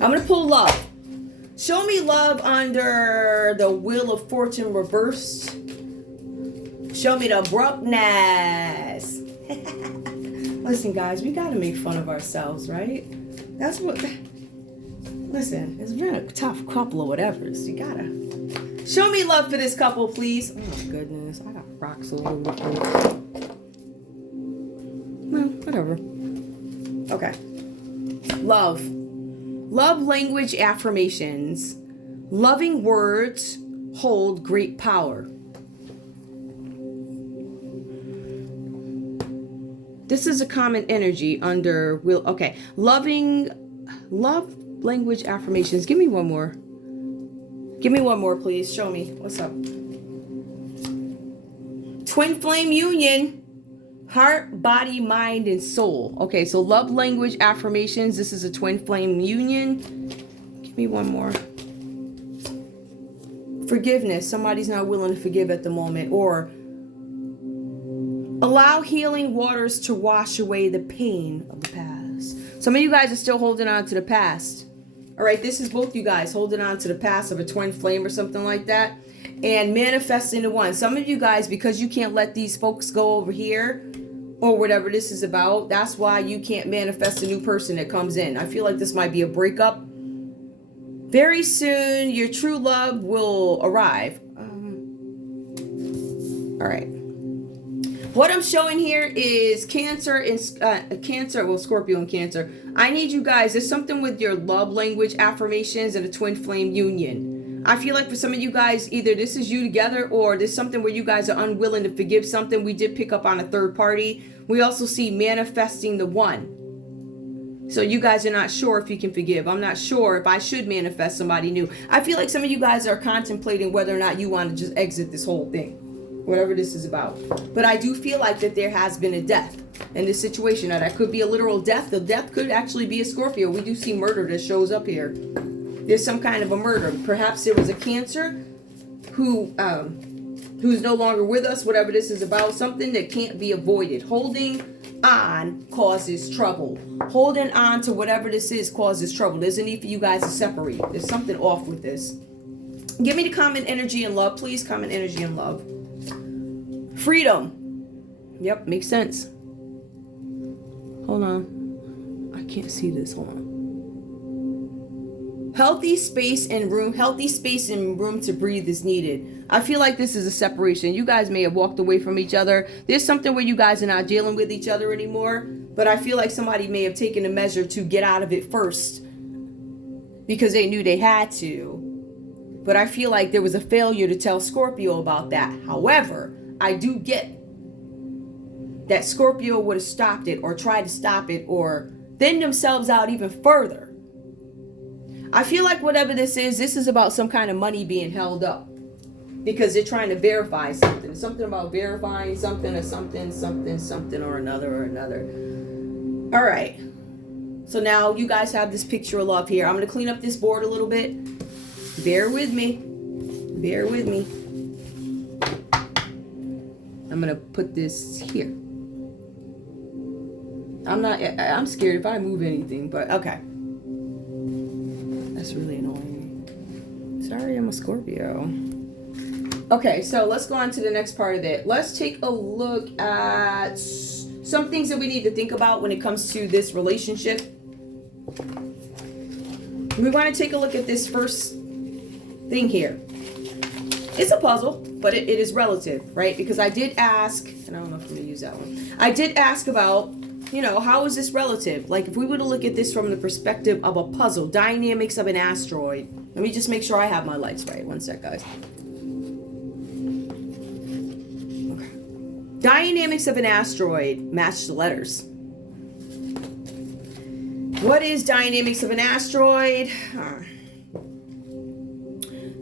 I'm going to pull love. Show me love under the Wheel of Fortune reversed. Show me the abruptness. Listen, guys, we got to make fun of ourselves, right? That's what... Listen, it's been a tough couple of whatevers. You got to... Show me love for this couple, please. Oh, my goodness. I got rocks all over the place. Well, whatever. Okay. Love. Love language affirmations. Loving words hold great power. This is a common energy under will. Okay. Love language affirmations. Give me one more. Give me one more, please. Show me. What's up? Twin flame union. Heart, body, mind, and soul. Okay, so love language affirmations. This is a twin flame union. Give me one more. Forgiveness. Somebody's not willing to forgive at the moment. Or allow healing waters to wash away the pain of the past. Some of you guys are still holding on to the past. All right, this is both you guys holding on to the past of a twin flame or something like that. And manifesting the one. Some of you guys, because you can't let these folks go over here, or whatever this is about, that's why you can't manifest a new person that comes in. I feel like this might be a breakup. Very soon, your true love will arrive. All right. What I'm showing here is Cancer and Scorpio and Cancer. I need you guys, there's something with your love language affirmations and a twin flame union. I feel like for some of you guys, either this is you together or there's something where you guys are unwilling to forgive something. We did pick up on a third party. We also see manifesting the one. So you guys are not sure if you can forgive. I'm not sure if I should manifest somebody new. I feel like some of you guys are contemplating whether or not you want to just exit this whole thing, whatever this is about. But I do feel like that there has been a death in this situation. Now, that could be a literal death. The death could actually be a Scorpio. We do see murder that shows up here. There's some kind of a murder. Perhaps there was a Cancer who's no longer with us, whatever this is about. Something that can't be avoided. Holding on causes trouble. Holding on to whatever this is causes trouble. There's a need for you guys to separate. There's something off with this. Give me the common energy and love, please. Common energy and love. Freedom. Yep, makes sense. Hold on. I can't see this. Hold on. Healthy space and room to breathe is needed. I feel like this is a separation. You guys may have walked away from each other. There's something where you guys are not dealing with each other anymore, but I feel like somebody may have taken a measure to get out of it first because they knew they had to. But I feel like there was a failure to tell Scorpio about that. However, I do get that Scorpio would have stopped it or tried to stop it or thin themselves out even further. I feel like whatever this is about some kind of money being held up because they're trying to verify something. Something about verifying something or something or another. All right. So now you guys have this picture of love here. I'm going to clean up this board a little bit. Bear with me. I'm going to put this here. I'm scared if I move anything, but okay. That's really annoying. Sorry, I'm a Scorpio. Okay, so let's go on to the next part of it. Let's take a look at some things that we need to think about when it comes to this relationship. We want to take a look at this first thing here. It's a puzzle, but it is relative, right? Because I did ask, and I don't know if I'm going to use that one. I did ask about, how is this relative? Like if we were to look at this from the perspective of a puzzle, dynamics of an asteroid. Let me just make sure I have my lights right. One sec, guys. Okay. Dynamics of an asteroid. Match the letters. What is dynamics of an asteroid?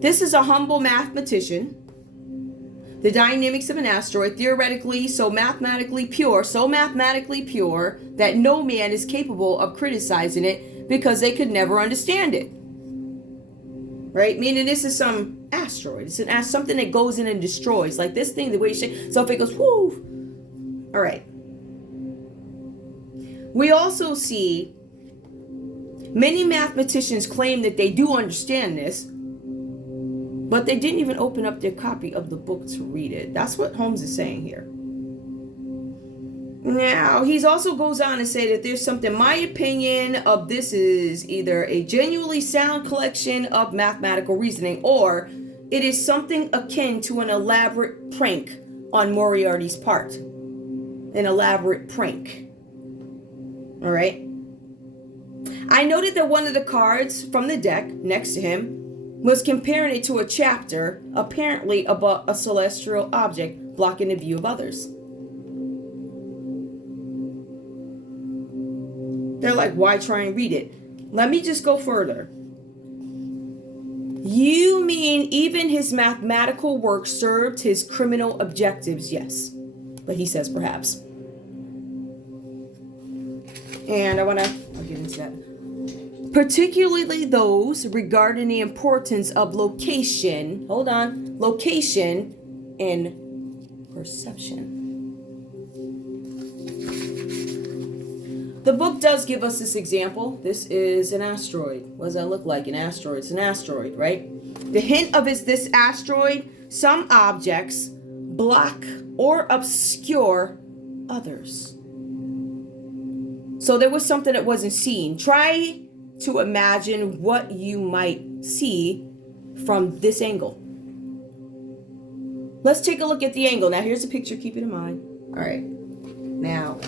This is a humble mathematician. The dynamics of an asteroid, theoretically, so mathematically pure that no man is capable of criticizing it because they could never understand it. Right? Meaning this is some asteroid. It's something that goes in and destroys. Like this thing, the way it shakes. So if it goes, whoo. All right. We also see many mathematicians claim that they do understand this, but they didn't even open up their copy of the book to read it. That's what Holmes is saying here. Now, he also goes on to say that there's something, my opinion of this is either a genuinely sound collection of mathematical reasoning, or it is something akin to an elaborate prank on Moriarty's part. An elaborate prank. All right? I noted that one of the cards from the deck next to him was comparing it to a chapter, apparently about a celestial object blocking the view of others. They're like, why try and read it? Let me just go further. You mean even his mathematical work served his criminal objectives? Yes. But he says perhaps. And I'll get into that. Particularly those regarding the importance of location and perception. The book does give us this example. This is an asteroid. What does that look like? An asteroid. It's an asteroid, right? The hint of this asteroid, some objects block or obscure others. So there was something that wasn't seen. Try to imagine what you might see from this angle. Let's take a look at the angle. Now here's a picture, keep it in mind. All right. Now,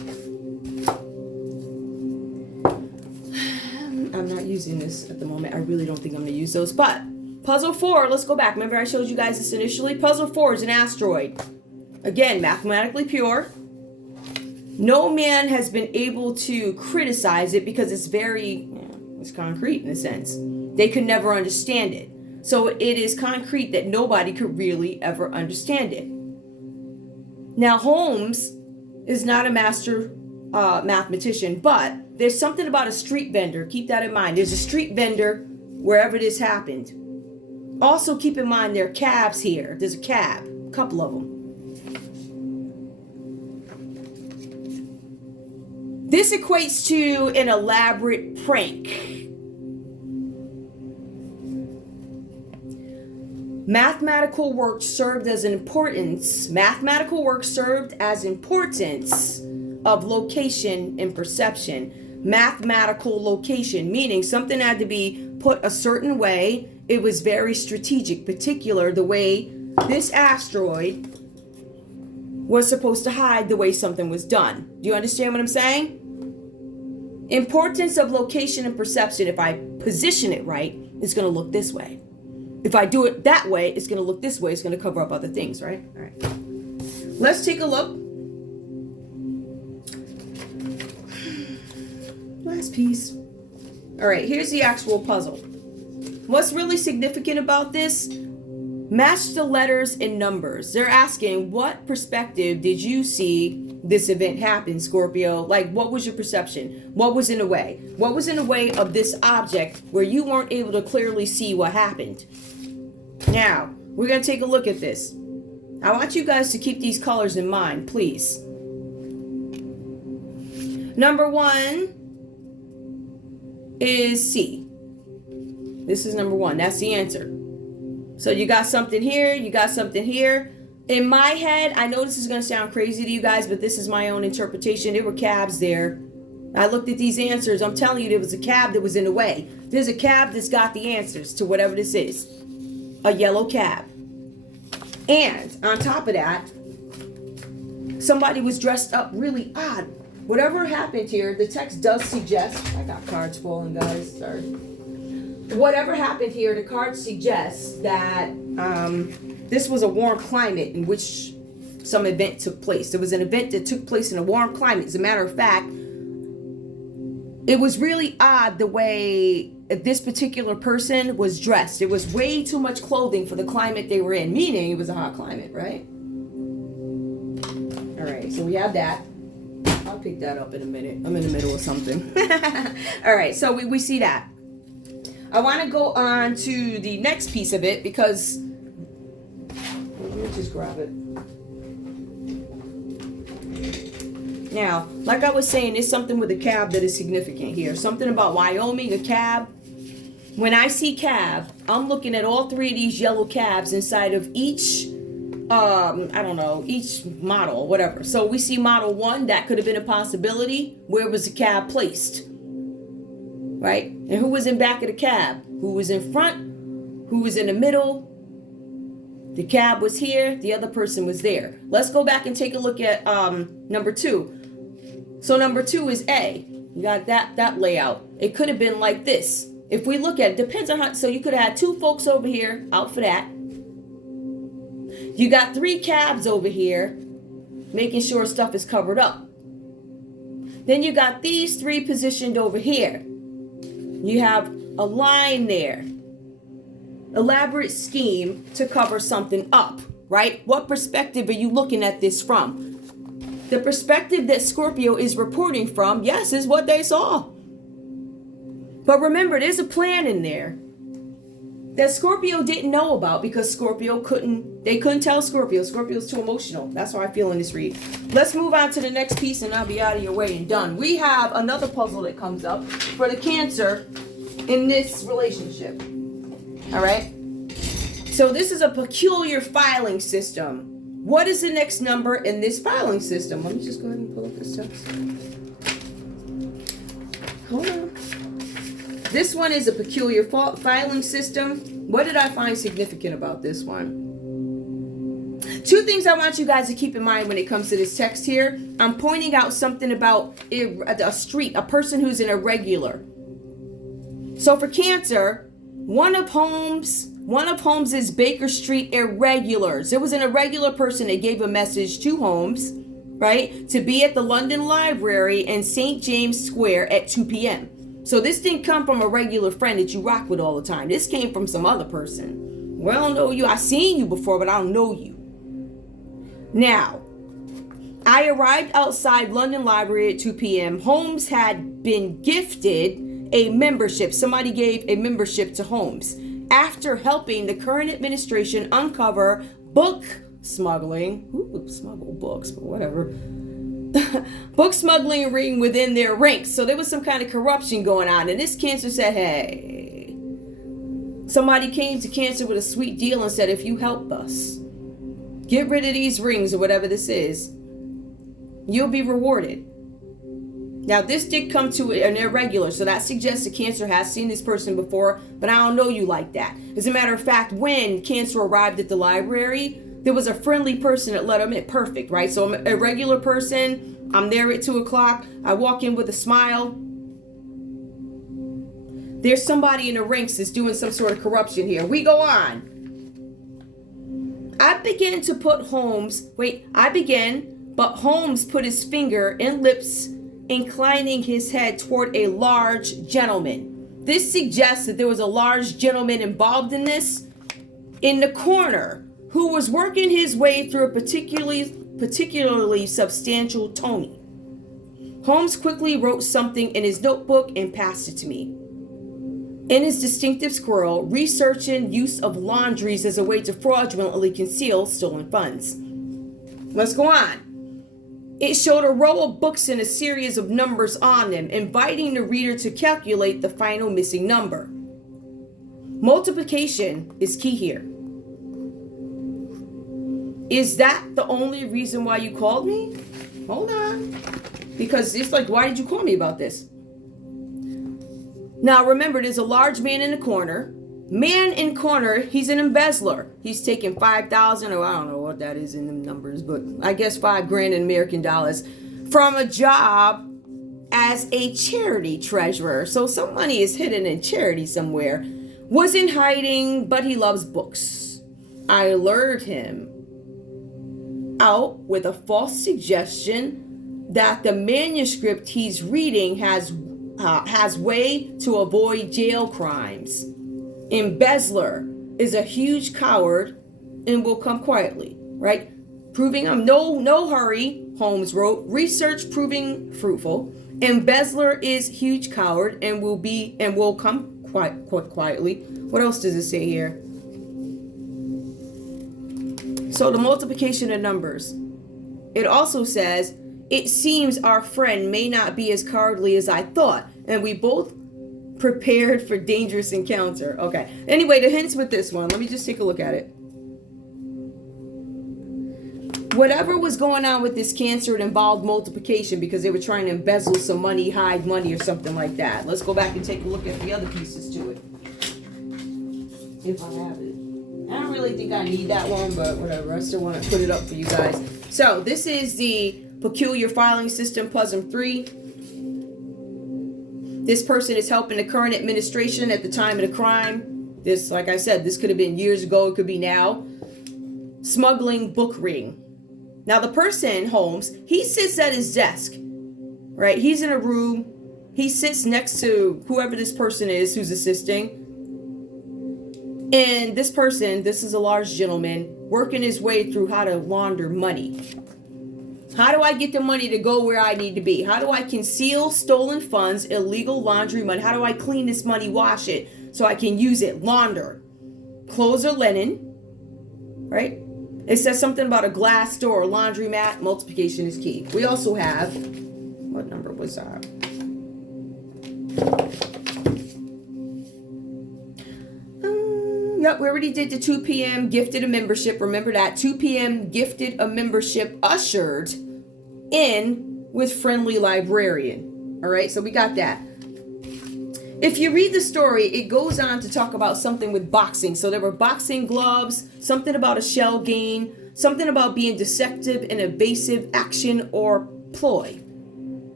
I'm not using this at the moment. I really don't think I'm going to use those. But puzzle 4, let's go back. Remember I showed you guys this initially? Puzzle 4 is an asteroid. Again, mathematically pure. No man has been able to criticize it because it's it's concrete in a sense. They could never understand it. So it is concrete that nobody could really ever understand it. Now, Holmes is not a master mathematician, but there's something about a street vendor. Keep that in mind. There's a street vendor wherever this happened. Also, keep in mind there are cabs here. There's a cab, a couple of them. This equates to an elaborate prank. Mathematical work served as importance of location and perception. mathematical location, meaning something had to be put a certain way. It was very strategic, particular the way this asteroid was supposed to hide the way something was done. Do you understand what I'm saying? Importance of location and perception. If I position it right, it's going to look this way. If I do it that way, it's going to look this way. It's going to cover up other things, right? All right. Let's take a look. Last piece. All right, here's the actual puzzle. What's really significant about this? Match the letters and numbers. They're asking, what perspective did you see this event happen, Scorpio? Like, what was your perception? What was in the way? What was in the way of this object where you weren't able to clearly see what happened? Now, we're going to take a look at this. I want you guys to keep these colors in mind, please. Number 1 is C. This is number 1. That's the answer. So you got something here, you got something here. In my head, I know this is going to sound crazy to you guys, but this is my own interpretation. There were cabs there. I looked at these answers. I'm telling you, there was a cab that was in the way. There's a cab that's got the answers to whatever this is. A yellow cab. And on top of that, somebody was dressed up really odd. Whatever happened here, the text does suggest, I got cards falling, guys, sorry. Whatever happened here, the cards suggest that this was a warm climate in which some event took place. There was an event that took place in a warm climate. As a matter of fact, it was really odd the way this particular person was dressed. It was way too much clothing for the climate they were in, meaning it was a hot climate, right? All right, so we have that. I'll pick that up in a minute. I'm in the middle of something. All right, so we see that. I want to go on to the next piece of it because let me just grab it. Now, like I was saying, there's something with a cab that is significant here. Something about Wyoming, a cab. When I see cab, I'm looking at all 3 of these yellow cabs inside of each, I don't know, each model, whatever. So we see model 1, that could have been a possibility. Where was the cab placed? Right? And who was in back of the cab? Who was in front? Who was in the middle? The cab was here. The other person was there. Let's go back and take a look at number 2. So number 2 is A. You got that layout. It could have been like this. If we look at it, depends on how. So you could have had 2 folks over here out for that. You got 3 cabs over here, making sure stuff is covered up. Then you got these 3 positioned over here. You have a line there. Elaborate scheme to cover something up, right? What perspective are you looking at this from? The perspective that Scorpio is reporting from, yes, is what they saw. But remember, there's a plan in there that Scorpio didn't know about because Scorpio couldn't tell Scorpio. Scorpio's too emotional. That's how I feel in this read. Let's move on to the next piece and I'll be out of your way and done. We have another puzzle that comes up for the Cancer in this relationship. All right. So this is a peculiar filing system. What is the next number in this filing system? Let me just go ahead and pull up this text. Hold on. This one is a peculiar filing system. What did I find significant about this one? 2 things I want you guys to keep in mind when it comes to this text here. I'm pointing out something about a street, a person who's an irregular. So for Cancer, one of Holmes is Baker Street irregulars. There was an irregular person that gave a message to Holmes, right, to be at the London Library in St. James Square at 2 p.m. So this didn't come from a regular friend that you rock with all the time. This came from some other person. Well, I don't know you. I've seen you before, but I don't know you. Now, I arrived outside London Library at 2 p.m. Holmes had been gifted a membership. Somebody gave a membership to Holmes after helping the current administration uncover book smuggling. Smuggle books, but whatever. Book smuggling ring within their ranks. So there was some kind of corruption going on. And this Cancer said, hey, somebody came to Cancer with a sweet deal and said, if you help us get rid of these rings or whatever this is, you'll be rewarded. Now, this did come to an irregular, so that suggests that Cancer has seen this person before, but I don't know you like that. As a matter of fact, when Cancer arrived at the library, there was a friendly person that let him in. Perfect, right? So I'm a regular person. I'm there at 2 o'clock. I walk in with a smile. There's somebody in the ranks that's doing some sort of corruption here. We go on. But Holmes put his finger and lips, inclining his head toward a large gentleman. This suggests that there was a large gentleman involved in this in the corner who was working his way through a particularly substantial tome. Holmes quickly wrote something in his notebook and passed it to me. In his distinctive scrawl, researching use of laundries as a way to fraudulently conceal stolen funds. Let's go on. It showed a row of books and a series of numbers on them, inviting the reader to calculate the final missing number. Multiplication is key here. Is that the only reason why you called me? Hold on. Because it's like, why did you call me about this? Now remember, there's a large man in the corner. Man in corner, he's an embezzler. He's taking 5,000, or I don't know what that is in the numbers, but I guess $5,000 in American dollars from a job as a charity treasurer. So some money is hidden in charity somewhere. Was in hiding, but he loves books. I lured him out with a false suggestion that the manuscript he's reading has way to avoid jail crimes. Embezzler is a huge coward and will come quietly, right? Proving I'm no hurry, Holmes wrote. Research proving fruitful. Embezzler is huge coward and will come quite quietly. What else does it say here? So the multiplication of numbers. It also says, it seems our friend may not be as cowardly as I thought, and we both prepared for dangerous encounter. Okay. Anyway, the hints with this one. Let me just take a look at it. Whatever was going on with this Cancer, it involved multiplication because they were trying to embezzle some money, hide money, or something like that. Let's go back and take a look at the other pieces to it. If I have it. I don't really think I need that one, but whatever. I still want to put it up for you guys. So this is the Peculiar Filing System Puzzle 3. This person is helping the current administration at the time of the crime. This, like I said, this could have been years ago. It could be now. Smuggling book ring. Now the person, Holmes, he sits at his desk, right? He's in a room. He sits next to whoever this person is who's assisting. And this person, this is a large gentleman, working his way through how to launder money. How do I get the money to go where I need to be? How do I conceal stolen funds, illegal laundry money? How do I clean this money, wash it, so I can use it, launder? Clothes or linen, right? It says something about a glass door, laundromat. Multiplication is key. We also have, what number was that? Yep, we already did the 2 p.m. gifted a membership. Remember that. 2 p.m. gifted a membership ushered in with friendly librarian. All right, so we got that. If you read the story, it goes on to talk about something with boxing. So there were boxing gloves, something about a shell game, something about being deceptive and evasive action or ploy.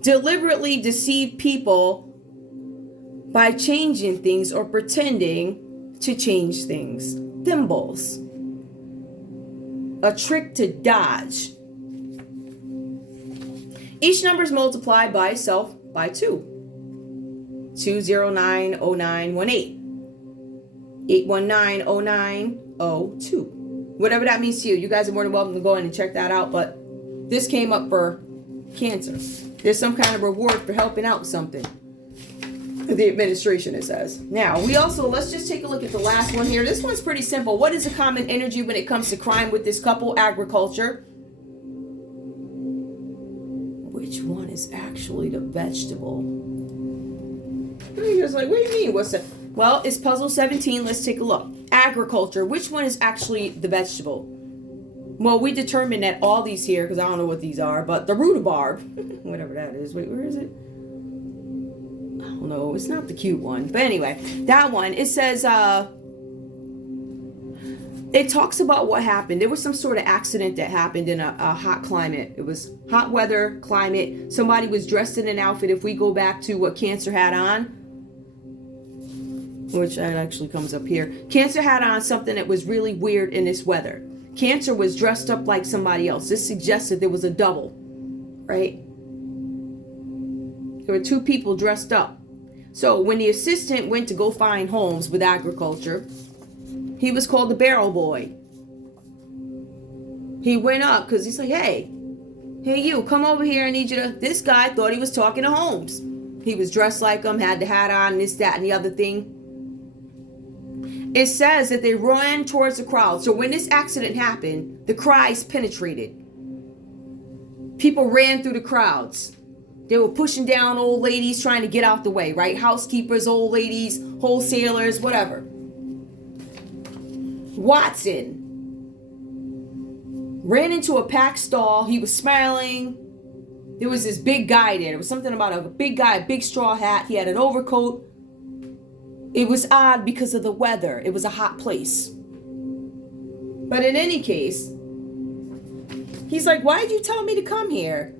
Deliberately deceive people by changing things or pretending to change things. Thimbles. A trick to dodge. Each number is multiplied by itself by 2. 2090918. 8190902. Whatever that means to you. You guys are more than welcome to go in and check that out. But this came up for Cancer. There's some kind of reward for helping out something. The administration, it says. Now, we also, let's just take a look at the last one here. This one's pretty simple. What is a common energy when it comes to crime with this couple? Agriculture. Which one is actually the vegetable? You're like, what do you mean? What's that? Well, it's puzzle 17. Let's take a look. Agriculture. Which one is actually the vegetable? Well, we determined that all these here, because I don't know what these are, but the rhubarb, whatever that is. Wait, where is it? I don't know. It's not the cute one. But anyway, that one, it says, it talks about what happened. There was some sort of accident that happened in a hot climate. It was hot weather, climate. Somebody was dressed in an outfit. If we go back to what Cancer had on, which actually comes up here. Cancer had on something that was really weird in this weather. Cancer was dressed up like somebody else. This suggested there was a double, right? There were two people dressed up. So when the assistant went to go find homes with agriculture, he was called the barrel boy. He went up because he's like, hey you, come over here. I need you to. This guy thought he was talking to Holmes. He was dressed like him, had the hat on, this, that, and the other thing. It says that they ran towards the crowd. So when this accident happened, the cries penetrated. People ran through the crowds. They were pushing down old ladies trying to get out the way, right? Housekeepers, old ladies, wholesalers, whatever. Watson ran into a packed stall. He was smiling. There was this big guy there. There was something about a big guy, a big straw hat. He had an overcoat. It was odd because of the weather. It was a hot place. But in any case, he's like, why did you tell me to come here?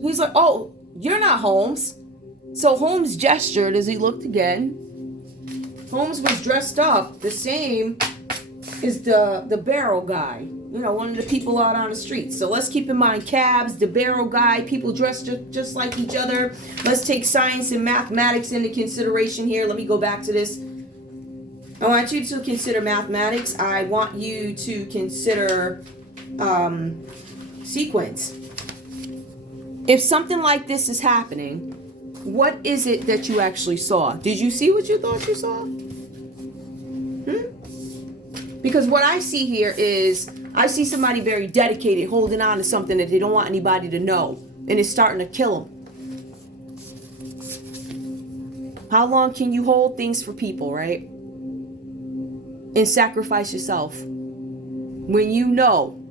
He's like, oh, you're not Holmes. So Holmes gestured as he looked again. Holmes was dressed up the same as the barrel guy. You know, one of the people out on the street. So let's keep in mind cabs, the barrel guy, people dressed just like each other. Let's take science and mathematics into consideration here. Let me go back to this. I want you to consider mathematics. I want you to consider sequence. If something like this is happening, what is it that you actually saw? Did you see what you thought you saw? Because what I see here is, I see somebody very dedicated holding on to something that they don't want anybody to know. And it's starting to kill them. How long can you hold things for people, right? And sacrifice yourself when you know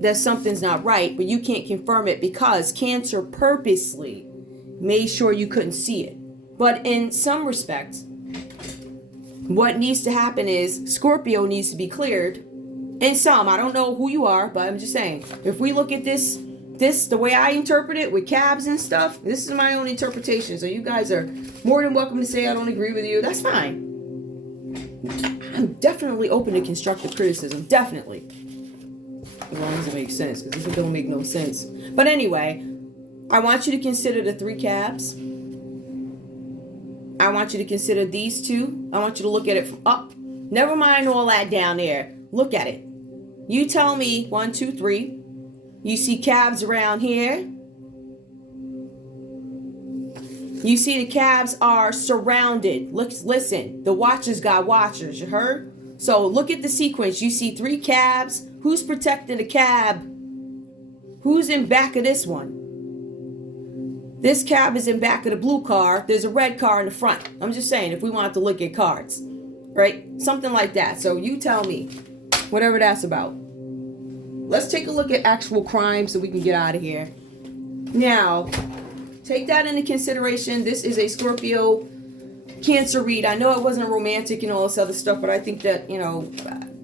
that something's not right, but you can't confirm it because Cancer purposely made sure you couldn't see it. But in some respects, what needs to happen is Scorpio needs to be cleared. In some, I don't know who you are, but I'm just saying, if we look at this the way I interpret it with cabs and stuff, this is my own interpretation. So you guys are more than welcome to say I don't agree with you. That's fine. I'm definitely open to constructive criticism. Definitely. As long as it makes sense, because this don't make no sense. But anyway, I want you to consider the 3 cabs. I want you to consider these 2. I want you to look at it from up. Never mind all that down there. Look at it. You tell me 1, 2, 3. You see cabs around here. You see the cabs are surrounded. Listen, the watchers got watchers. You heard? So look at the sequence. You see 3 cabs. Who's protecting the cab? Who's in back of this one? This cab is in back of the blue car. There's a red car in the front. I'm just saying, if we wanted to look at cards, right? Something like that. So you tell me, whatever that's about. Let's take a look at actual crime so we can get out of here. Now, take that into consideration. This is a Scorpio Cancer read. I know it wasn't romantic and all this other stuff, but I think that, you know,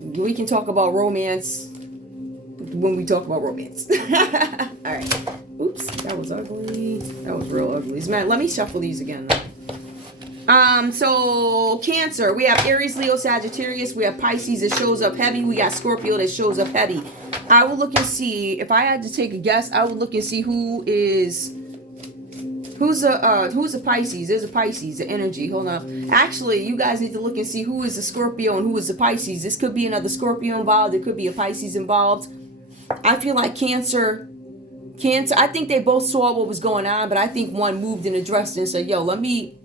we can talk about romance when we talk about romance. All right. Oops, that was ugly. That was real ugly. Man, let me shuffle these again. So Cancer, we have Aries, Leo, Sagittarius. We have Pisces that shows up heavy. We got Scorpio that shows up heavy. I will look and see, if I had to take a guess, I would look and see who's a Pisces. There's a Pisces, the energy. Hold on. Actually, you guys need to look and see who is a Scorpio and who is a Pisces. This could be another Scorpio involved. There could be a Pisces involved. I feel like Cancer, I think they both saw what was going on, but I think one moved and addressed it and said, yo, let me,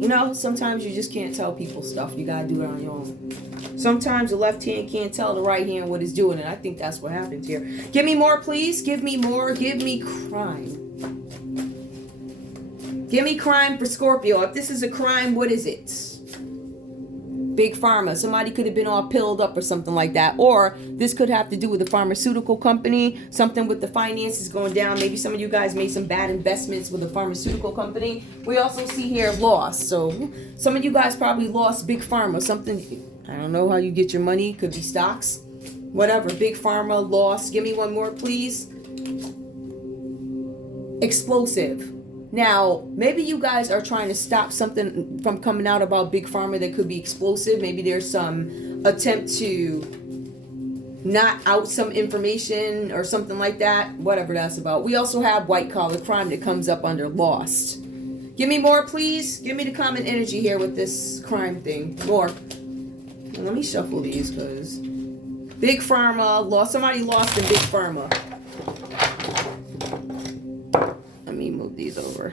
you know, sometimes you just can't tell people stuff. You gotta do it on your own. Sometimes the left hand can't tell the right hand what it's doing, and I think that's what happened here. Give me more, please. Give me more. Give me crime. Give me crime for Scorpio. If this is a crime, what is it? Big pharma. Somebody could have been all pilled up or something like that. Or this could have to do with the pharmaceutical company. Something with the finances going down. Maybe some of you guys made some bad investments with a pharmaceutical company. We also see here loss. So some of you guys probably lost big pharma. Something, I don't know how you get your money. Could be stocks. Whatever. Big pharma, loss. Give me one more, please. Explosive. Now, maybe you guys are trying to stop something from coming out about big pharma that could be explosive. Maybe there's some attempt to not out some information or something like that. Whatever that's about. We also have white collar crime that comes up under lost. Give me more, please. Give me the common energy here with this crime thing. More. Let me shuffle these because big pharma, lost. Somebody lost in big pharma. Let me move these over.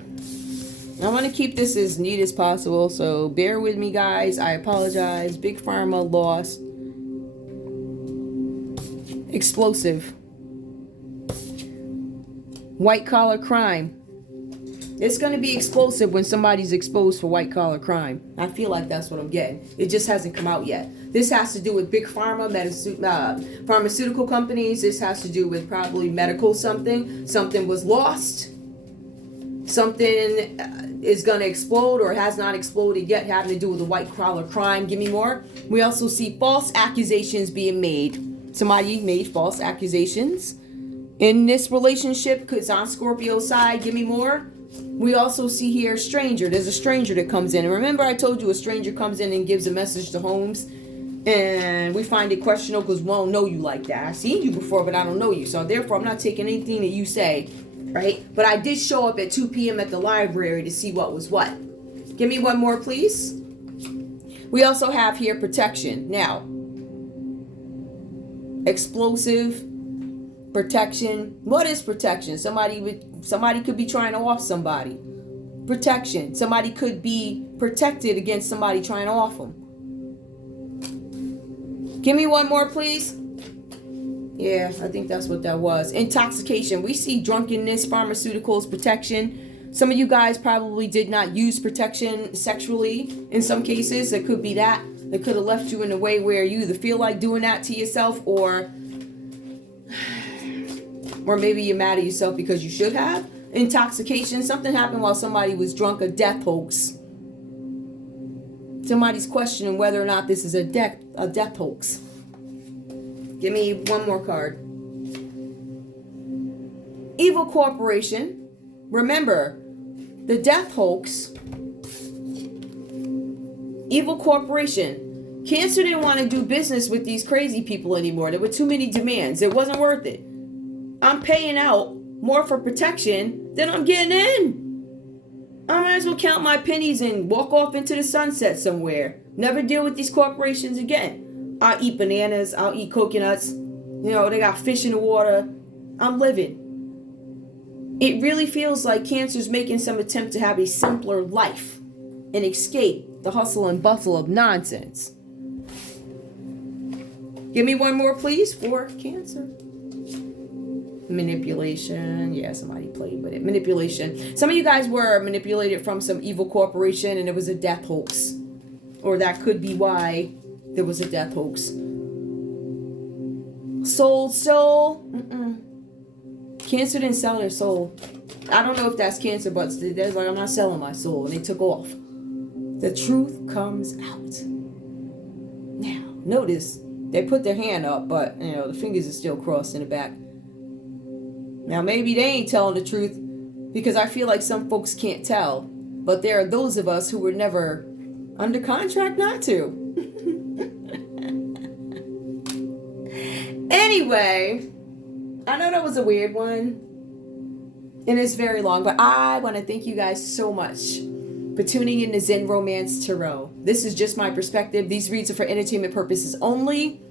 I want to keep this as neat as possible, so bear with me, guys. I apologize. Big pharma, lost. Explosive. White collar crime. It's going to be explosive when somebody's exposed for white collar crime. I feel like that's what I'm getting. It just hasn't come out yet. This has to do with big pharma, pharmaceutical companies. This has to do with probably medical something. Something was lost. Something is going to explode or has not exploded yet, having to do with a white collar crime. Give me more. We also see false accusations being made. Somebody made false accusations in this relationship because on Scorpio's side. Give me more. We also see here stranger. There's a stranger that comes in. And remember I told you a stranger comes in and gives a message to Holmes. And we find it questionable because we don't know you like that. I've seen you before, but I don't know you. So therefore, I'm not taking anything that you say. Right? But I did show up at 2 p.m. at the library to see what was what. Give me one more, please. We also have here protection. Now, explosive, protection. What is protection? Somebody could be trying to off somebody. Protection. Somebody could be protected against somebody trying to off them. Give me one more, please. Yeah, I think that's what that was. Intoxication. We see drunkenness, pharmaceuticals, protection. Some of you guys probably did not use protection sexually in some cases. It could be that. It could have left you in a way where you either feel like doing that to yourself or maybe you're mad at yourself because you should have. Intoxication. Something happened while somebody was drunk. A death hoax. Somebody's questioning whether or not this is a death hoax. Give me one more card. Evil corporation. Remember, the death hoax. Evil corporation. Cancer didn't want to do business with these crazy people anymore. There were too many demands. It wasn't worth it. I'm paying out more for protection than I'm getting in. I might as well count my pennies and walk off into the sunset somewhere. Never deal with these corporations again. I'll eat bananas. I'll eat coconuts. You know, they got fish in the water. I'm living. It really feels like cancer's making some attempt to have a simpler life and escape the hustle and bustle of nonsense. Give me one more, please, for cancer. Manipulation. Yeah, somebody played with it. Manipulation. Some of you guys were manipulated from some evil corporation and it was a death hoax. Or that could be why there was a death hoax. Soul. Cancer didn't sell their soul. I don't know if that's cancer, but they're like, I'm not selling my soul. And they took off. The truth comes out. Now, notice they put their hand up, but you know the fingers are still crossed in the back. Now, maybe they ain't telling the truth because I feel like some folks can't tell. But there are those of us who were never under contract not to. Anyway, I know that was a weird one. And it's very long, but I want to thank you guys so much for tuning in to Zen Romance Tarot. This is just my perspective. These reads are for entertainment purposes only.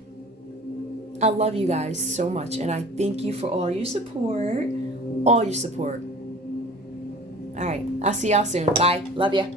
I love you guys so much, and I thank you for all your support. All your support. All right, I'll see y'all soon. Bye. Love ya.